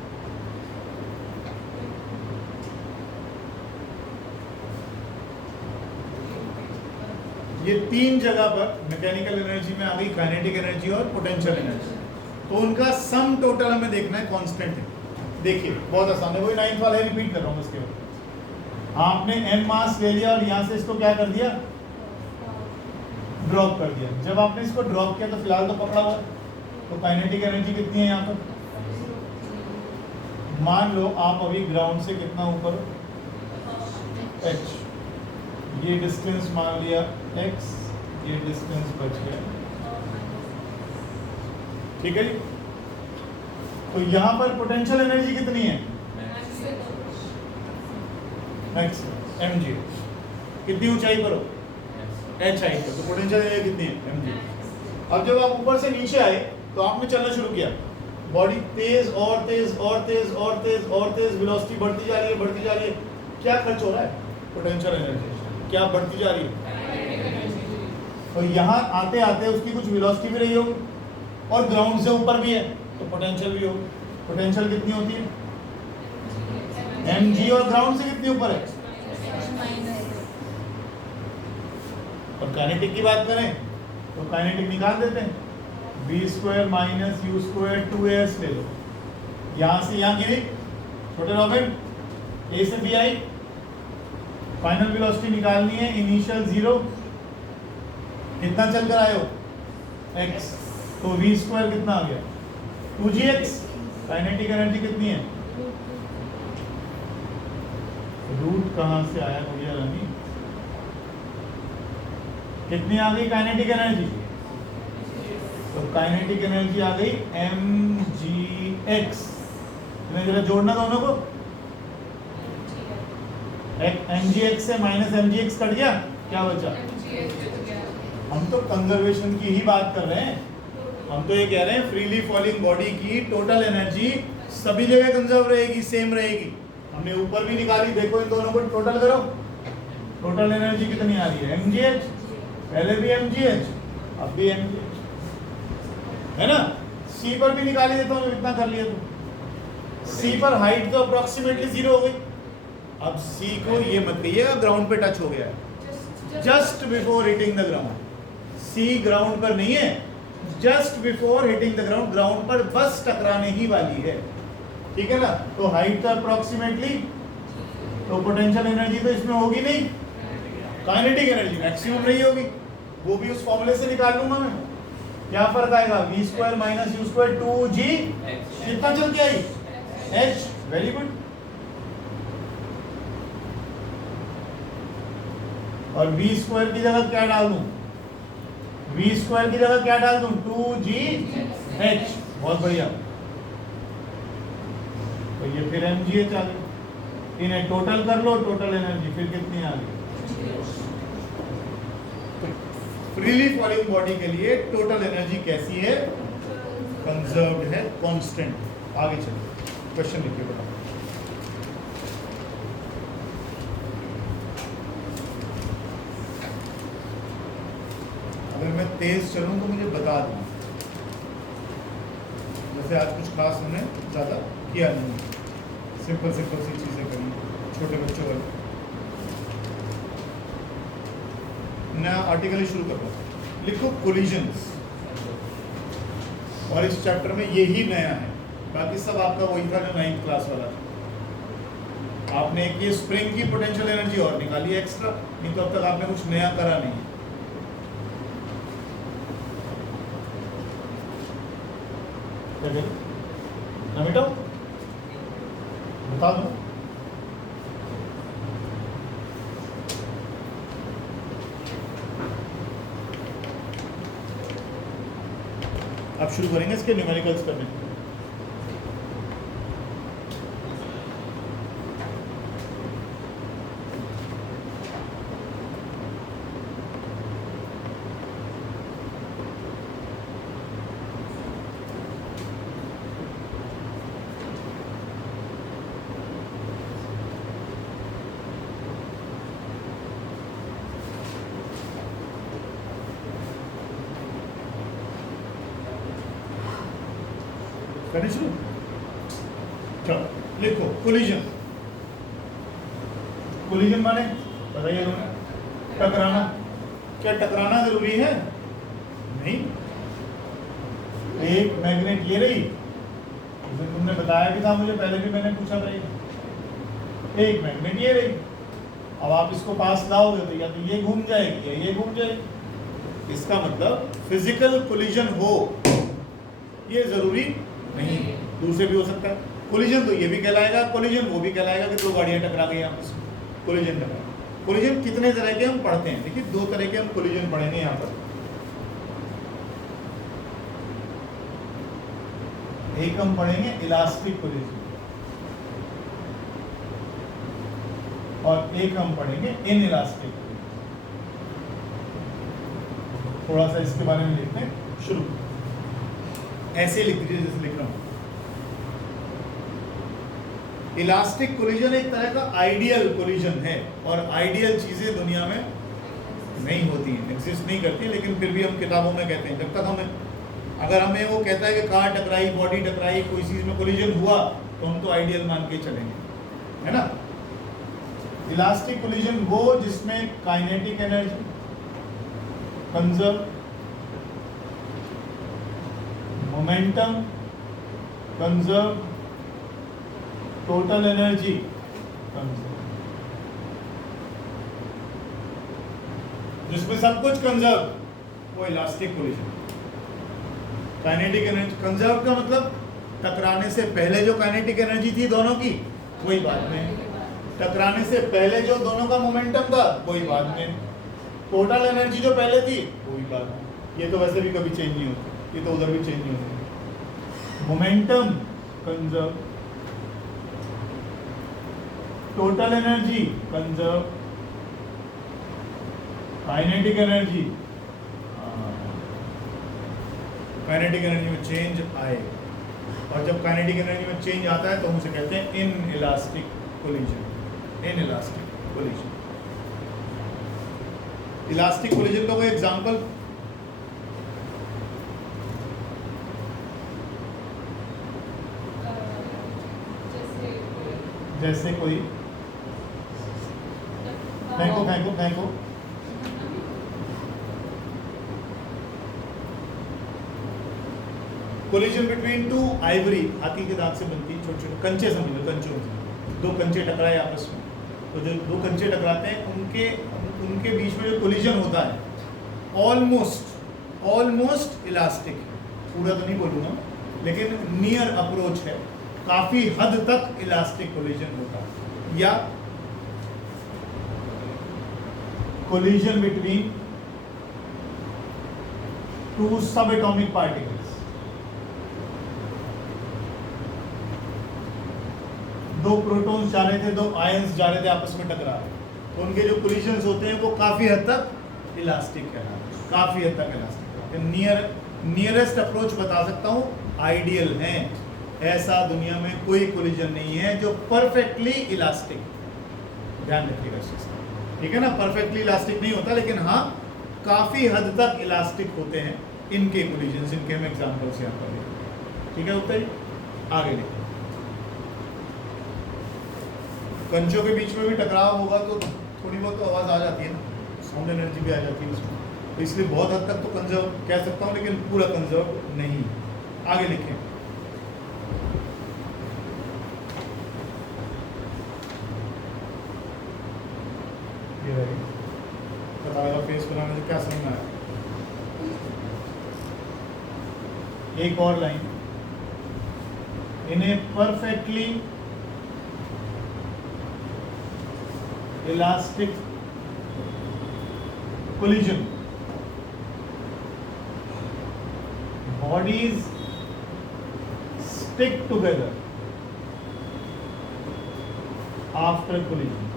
ये तीन जगह पर मैकेनिकल एनर्जी में आ गई काइनेटिक एनर्जी और पोटेंशियल एनर्जी, तो उनका सम टोटल हमें देखना है, कांस्टेंट है। देखिए बहुत आसान है, वही 9th वाला है, रिपीट कर रहा हूँ उसके बाद। आपने m मास ले लिया और यहाँ से इसको क्या कर दिया? ड्रॉप कर दिया। जब आपने इसको ड्रॉप किया तो फिलहाल तो पकड़ा हुआ है, तो काइनेटिक एनर्जी कितनी है यहाँ पर? मान लो आप अभी ग्राउंड से कितना ऊपर हो? h, ये डिस्टेंस मान लिया x, ये डिस्टेंस बच गया। ठीक है जी, तो यहाँ पर पोटेंशियल एनर्जी कितनी है? x mg। कितनी ऊंचाई पर हो? h हाइट पर, तो पोटेंशियल एनर्जी कितनी है? mg। अब जब आप ऊपर से नीचे आए तो आपने चलना शुरू किया, बॉडी तेज और तेज और तेज और तेज और तेज, वेलोसिटी बढ़ती जा रही है, बढ़ती जा रही है। क्या खर्च हो रहा है? Potential energy. क्या बढ़ती जा रही है? और यहाँ आते आते उसकी कुछ वेलोसिटी भी रही होगी और ग्राउंड से ऊपर भी है तो पोटेंशियल भी होगी। पोटेंशियल कितनी होती है? mg। और ग्राउंड से कितनी ऊपर है? और काइनेटिक की बात करें तो काइनेटिक निकाल देते हैं, v² - u² 2as ले लो। यहाँ से यहाँ गिरी, छोटे रॉबिन, a से b आई, फाइनल वेलोसिटी निकालनी है, इनिशियल 0, कितना चल कर आए हो? x, तो v² कितना आ गया? 2gx। काइनेटिक एनर्जी कितनी है? रूट कहाँ से आया भैया रानी? कितनी आ गई काइनेटिक एनर्जी? तो काइनेटिक एनर्जी आ गई mgx। तुम्हें जरा जोड़ना दोनों को, mgx से -mgx कट गया, क्या बचा? हम तो कंजर्वेशन की ही बात कर रहे हैं, हम तो ये कह रहे हैं फ्रीली फॉलिंग बॉडी की टोटल एनर्जी सभी जगह कंजर्व रहेगी, सेम रहेगी। हमने ऊपर भी निकाली, देखो इन दोनों को टोटल करो, टोटल एनर्जी कितनी आ रही है? mgh। पहले भी mgh, अब भी mgh, है ना। c पर भी निकाली देता हूँ, इतना कर लिया तो c पर हाइट तो अप्रोक्सीमेटली 0 हो गई। अब c को ये मत कहिएगा ग्राउंड पे टच हो गया है, just before hitting the ground. c ground पर नहीं है, just before hitting the ground, ground पर बस टकराने ही वाली है। ठीक है ना, तो हाइट तो अप्रोक्सीमेटली, तो पोटेंशियल एनर्जी तो इसमें होगी नहीं, काइनेटिक एनर्जी मैक्सिमम नहीं होगी, वो भी उस फॉर्मूले से निकाल लूंगा मैं। क्या फर्क आएगा? v² - u² 2g, कितना चल के आई? h। Very good. और v² की जगह क्या डाल दूं? v² की जगह क्या डाल दूं? 2gh। बहुत बढ़िया, तो ये फिर mgh आ गई। इन्हें टोटल कर लो, टोटल एनर्जी फिर कितनी आ गई? फ्रीली फॉलिंग बॉडी के लिए टोटल एनर्जी कैसी है? कंजर्व्ड है, कांस्टेंट। आगे चलिए, क्वेश्चन लिखिए बेटा। अगर मैं तेज चलूं तो मुझे बता दें। जैसे आज कुछ खास हमने ज़्यादा किया नहीं, सिंपल सी चीज़ें करी छोटे बच्चों वाली। नया आर्टिकल ही शुरू कर रहा हूँ। लिखो कोलिजन्स, और इस चैप्टर में यही नया है, बाकी सब आपका वही था जो 9th क्लास वाला था। आपने एक ये स्प्रिंग की पोटेंशियल एनर्जी और निकाली एक्स्ट्रा, नहीं तो अब तक आपने कुछ नया करा नहीं। ना बेटा बता दो। अब शुरू करेंगे इसके न्यूमेरिकल्स करने। करने शुरू। चलो लिखो कोलिजन। कोलिजन माने बताइए तुमने, टकराना। क्या टकराना जरूरी है? नहीं। एक मैग्नेट ये रही, तुमने बताया भी था मुझे, पहले भी मैंने पूछा था। एक मैग्नेट ये रही, अब आप इसको पास लाओगे तो या तो ये घूम जाएगी या ये घूम जाएगी। इसका मतलब फिजिकल कोलिजन हो ये जरूरी नहीं, दूसरे भी हो सकता है। कोलिजन तो ये भी कहलाएगा, कोलिजन वो भी कहलाएगा कि दो गाड़ियां टकरा गई आपस में, कोलिजन टकरा। कोलिजन कितने तरह के हम पढ़ते हैं? देखिए 2 तरह के हम कोलिजन पढ़ेंगे यहाँ पर। एक हम पढ़ेंगे इलास्टिक कोलिजन, और एक हम पढ़ेंगे इनइलास्टिक। थोड़ा सा इसके बारे में लिखते हैं, शुरू ऐसे लिख दीजिए जैसे लिख रहा हूं। इलास्टिक कोलिजन एक तरह का आइडियल कोलिजन है, और आइडियल चीजें दुनिया में नहीं होती हैं, एग्जिस्ट नहीं करती, लेकिन फिर भी हम किताबों में कहते हैं। जब तक हमें, अगर हमें वो कहता है कि कार टकराई, बॉडी टकराई, कोई चीज में कोलिजन हुआ, तो हम तो आइडियल मान के चलेंगे, है ना। इलास्टिक कोलिजन वो जिसमें kinetic energy conserve, momentum conserve, total energy conserve, जिसमें सब कुछ कंजर्व, वो elastic collision. Kinetic energy conserve का मतलब टकराने से पहले जो काइनेटिक एनर्जी थी दोनों की, वही बाद में। टकराने से पहले जो दोनों का मोमेंटम था, वही बाद में। टोटल एनर्जी जो पहले थी, वही बाद में। ये तो वैसे भी कभी चेंज नहीं होती, ये तो उधर भी चेंज नहीं होती। Momentum conserve, total energy conserve, kinetic energy, kinetic energy में चेंज आए, और जब काइनेटिक एनर्जी में चेंज आता है तो हम उसे कहते हैं inelastic collision. Inelastic collision. Elastic collision का कोई एग्जांपल? जैसे कोई फेंको फेंको फेंको। कोलिजन बिटवीन टू आइवरी, हाथी के दांत से बनती छोटे छोटे कंचे, समझ लो कंचों से। 2 कंचे टकराए आपस में, तो जो 2 कंचे टकराते हैं उनके बीच में जो कोलिजन होता है ऑलमोस्ट इलास्टिक है। पूरा तो नहीं बोलूँगा, लेकिन नियर अप्रोच है, काफ़ी हद तक इलास्टिक कोलिजन होता है। या कोलिजन बिटवीन 2 सब एटॉमिक पार्टिकल्स, 2 प्रोटॉन्स जा रहे थे, 2 आयंस जा रहे थे, आपस में टकरा रहे, तो उनके जो कोलिजन्स होते हैं वो काफ़ी हद तक इलास्टिक है, काफ़ी हद तक इलास्टिक है। नियरेस्ट अप्रोच बता सकता हूँ आइडियल हैं। ऐसा दुनिया में कोई कोलिजन नहीं है जो परफेक्टली इलास्टिक, ध्यान रखिएगा इस चीज का, ठीक है ना। परफेक्टली इलास्टिक नहीं होता, लेकिन हाँ काफी हद तक इलास्टिक होते हैं इनके कोलिजन, इनके हम एग्जाम्पल्स यहाँ पर देखें, ठीक है। उत्तर आगे देखिए, कंचों के बीच में भी टकराव होगा तो थोड़ी बहुत तो आवाज़ आ जाती है ना, साउंड एनर्जी भी आ जाती है उसमें, तो इसलिए बहुत हद तक तो कंजर्व कह सकता हूँ, लेकिन पूरा कंजर्व नहीं। आगे लिखें, ये रही पता लगा फेस बनाने से क्या समझ में आया। एक और line, in a perfectly elastic collision, bodies stick together after collision.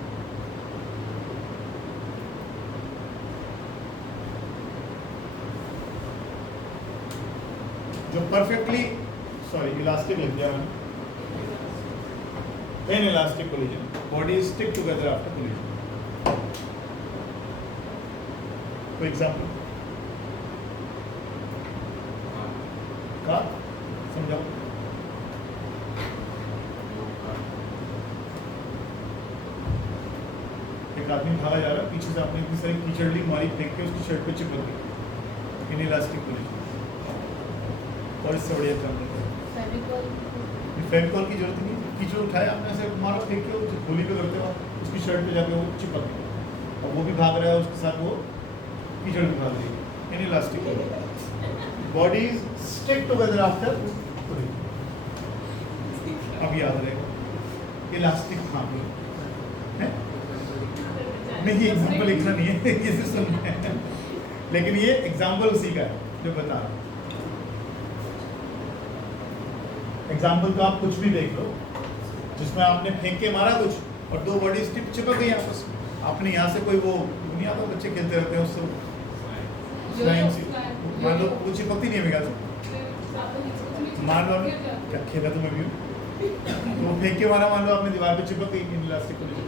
जो perfectly इलास्टिक लिख दिया मैंने, in elastic collision, bodies stick together after collision. कोई एग्जाम्पल का समझाओ। एक आदमी भागा जा रहा है, पीछे से आपने इतनी सारी कीचड़ली मारी फेंक के उसकी शर्ट पे चिपक गई, इन इलास्टिक कोलिजन। और इससे बढ़िया काम नहीं है, फेविकॉल की जरूरत नहीं, कीचड़ उठाया आपने ऐसे मारा फेंक के गोली पे करते हो उसकी शर्ट पे जाके वो चिपक गई, और वो भी भाग रहा है उसके साथ वो कीचड़ भी भाग रही है। In elastic bodies stick together after collision. अब याद रहेगा इलास्टिक कहाँ पे है, नहीं एग्जाम्पल लिखना नहीं है, ये सिर्फ सुनना है, लेकिन ये एग्जाम्पल उसी का है जो बता रहा हूँ। एग्जाम्पल तो आप कुछ भी देख लो जिसमें आपने फेंक के मारा कुछ और दो बॉडी स्टिक चिपक गई आपस में, आपने यहाँ से कोई वो दुनिया तो बच्चे खेलते रहते हैं उससे स्लाइम सी, मान लो वो चिपकती नहीं है मेरे ख्याल से, मान लो क्या खेला तो मैं भी तो वो फेंक के मारा, मान लो आपने दीवार पे चिपक गई इलास्टिक कोलिजन,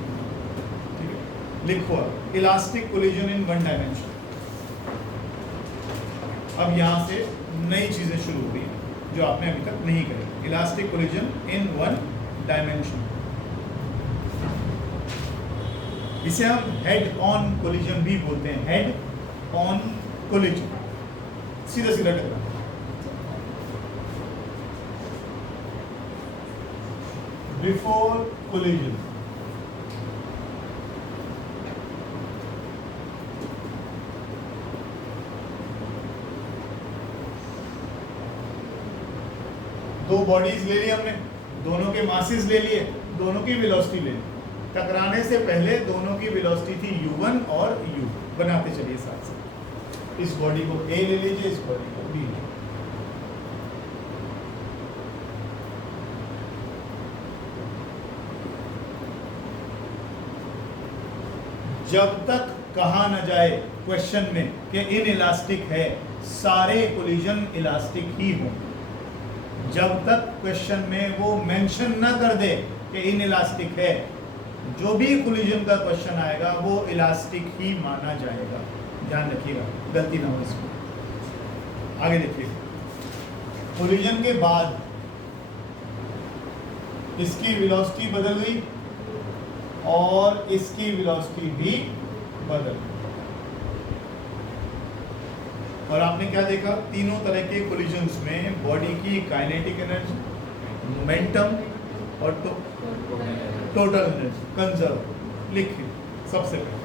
ठीक है। लिखो elastic collision in one dimension. अब यहाँ से नई चीजें शुरू हो रही है जो आपने अभी तक नहीं करी। Elastic collision in one dimension, इसे हम हेड ऑन कोलिजन भी बोलते हैं। हेड ऑन कोलिजन, सीधा सीधा टकराव। बिफोर कोलिजन, दो बॉडीज ले ली हमने, दोनों के मासेस ले लिए, दोनों की वेलोसिटी ले ली, टकराने से पहले दोनों की वेलोसिटी थी u1 और u, बनाते चलिए साथ साथ। इस बॉडी को A ले लीजिए, इस बॉडी को B ले। जब तक कहा न जाए क्वेश्चन में कि इन इलास्टिक है, सारे कोलिजन इलास्टिक ही हों। जब तक क्वेश्चन में वो मेंशन न कर दे कि इन इलास्टिक है, जो भी कोलिजन का क्वेश्चन आएगा वो इलास्टिक ही माना जाएगा। ध्यान रखिएगा, गलती ना हो इसमें। आगे देखिए, कोलिजन के बाद इसकी वेलोसिटी बदल गई और इसकी वेलोसिटी भी बदल गई, और आपने क्या देखा, तीनों तरह के कोलिजन्स में बॉडी की काइनेटिक एनर्जी, मोमेंटम और टोटल एनर्जी कंजर्व। लिखिए सबसे पहले।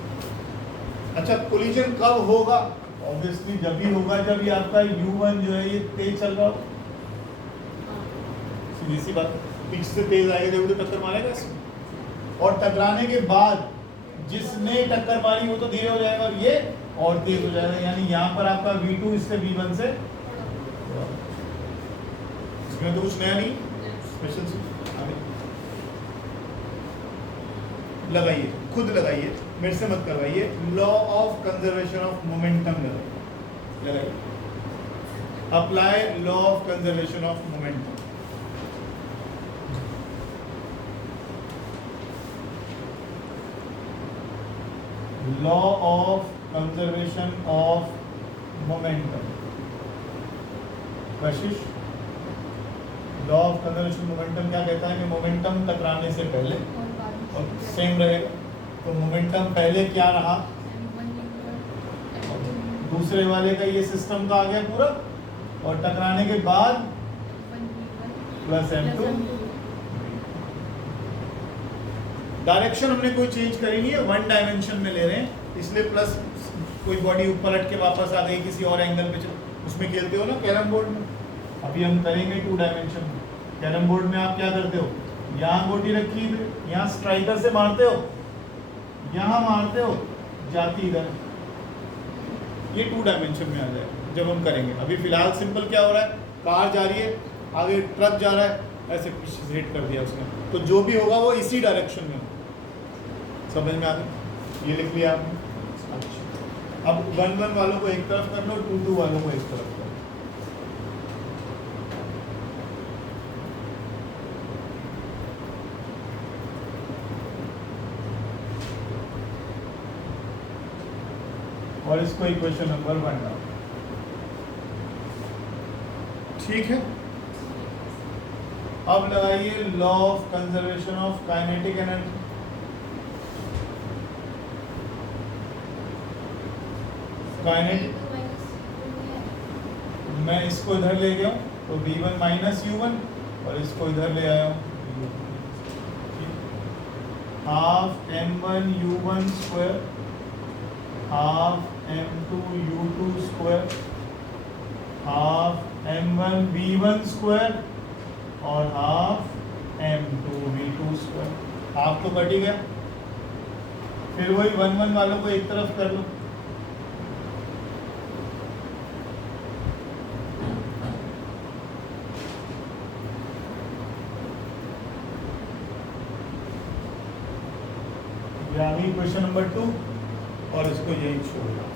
अच्छा, कोलिजन कब होगा? ऑब्वियसली जब भी होगा जब ये आपका u1 जो है ये तेज चल रहा हो। सीधी सी बात, पीछे से तेज आएगा जब तो टक्कर मारेगा इसमें, और टकराने के बाद जिसने टक्कर मारी वो तो धीरे हो जाएगा और ये और तेज हो जाएगा। यानी यहाँ पर आपका v2 इससे v1 से, इसमें तो कुछ नया नहीं, स्पेशल से लगाइए, खुद लगाइए, मेरे से मत करवाइए। Law of conservation of momentum लगाइए। Apply law of conservation of momentum. Law of conservation of momentum. Kashish, law of conservation momentum क्या कहता है कि मोमेंटम टकराने से पहले और सेम रहेगा, तो मोमेंटम पहले क्या रहा, दूसरे वाले का ये सिस्टम का आ गया पूरा, और टकराने के बाद प्लस m2। डायरेक्शन हमने कोई चेंज करी नहीं है, वन डायमेंशन में ले रहे हैं, इसलिए प्लस कोई बॉडी ऊपर हट के वापस आ गई किसी और एंगल पे, उसमें खेलते हो ना कैरम बोर्ड में, अभी हम करेंगे 2 डायमेंशन में। कैरम बोर्ड में आप क्या करते हो, यहाँ गोटी रखी इधर, यहाँ स्ट्राइकर से मारते हो, यहाँ मारते हो, जाती इधर, ये 2 डायमेंशन में आ जाए जब हम करेंगे। अभी फिलहाल सिंपल क्या हो रहा है, कार जा रही है, आगे ट्रक जा रहा है, ऐसे पीछे हिट कर दिया उसने, तो जो भी होगा वो इसी डायरेक्शन में होगा। समझ में आ गया, ये लिख लिया आपने। अच्छा, अब 1-1 वालों को एक तरफ कर लो, 2-2 वालों को एक तरफ कर लो। और इसको इक्वेशन नंबर 1 डालो। ठीक है, अब लगाइए law of conservation of kinetic energy. Kinetic, मैं इसको इधर ले गया हूँ तो v1 माइनस u1, और इसको इधर ले आया हूँ, half m1 u1 square half m2 u2 square half m1 v1 square और half m2 v2 square. Half तो कट ही गया, फिर वही 1-1 वालों को एक तरफ कर लो। ये आ गई क्वेश्चन नंबर 2, और इसको यही छोड़ दो।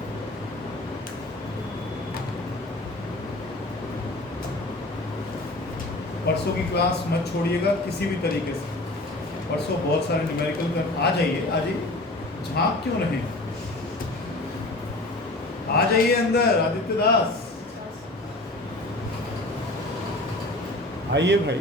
परसों की क्लास मत छोड़िएगा किसी भी तरीके से, परसों बहुत सारे न्यूमेरिकल कर आ जाइए, आ जाइए, झांक क्यों रहे, आ जाइए अंदर। आदित्य दास आइए भाई।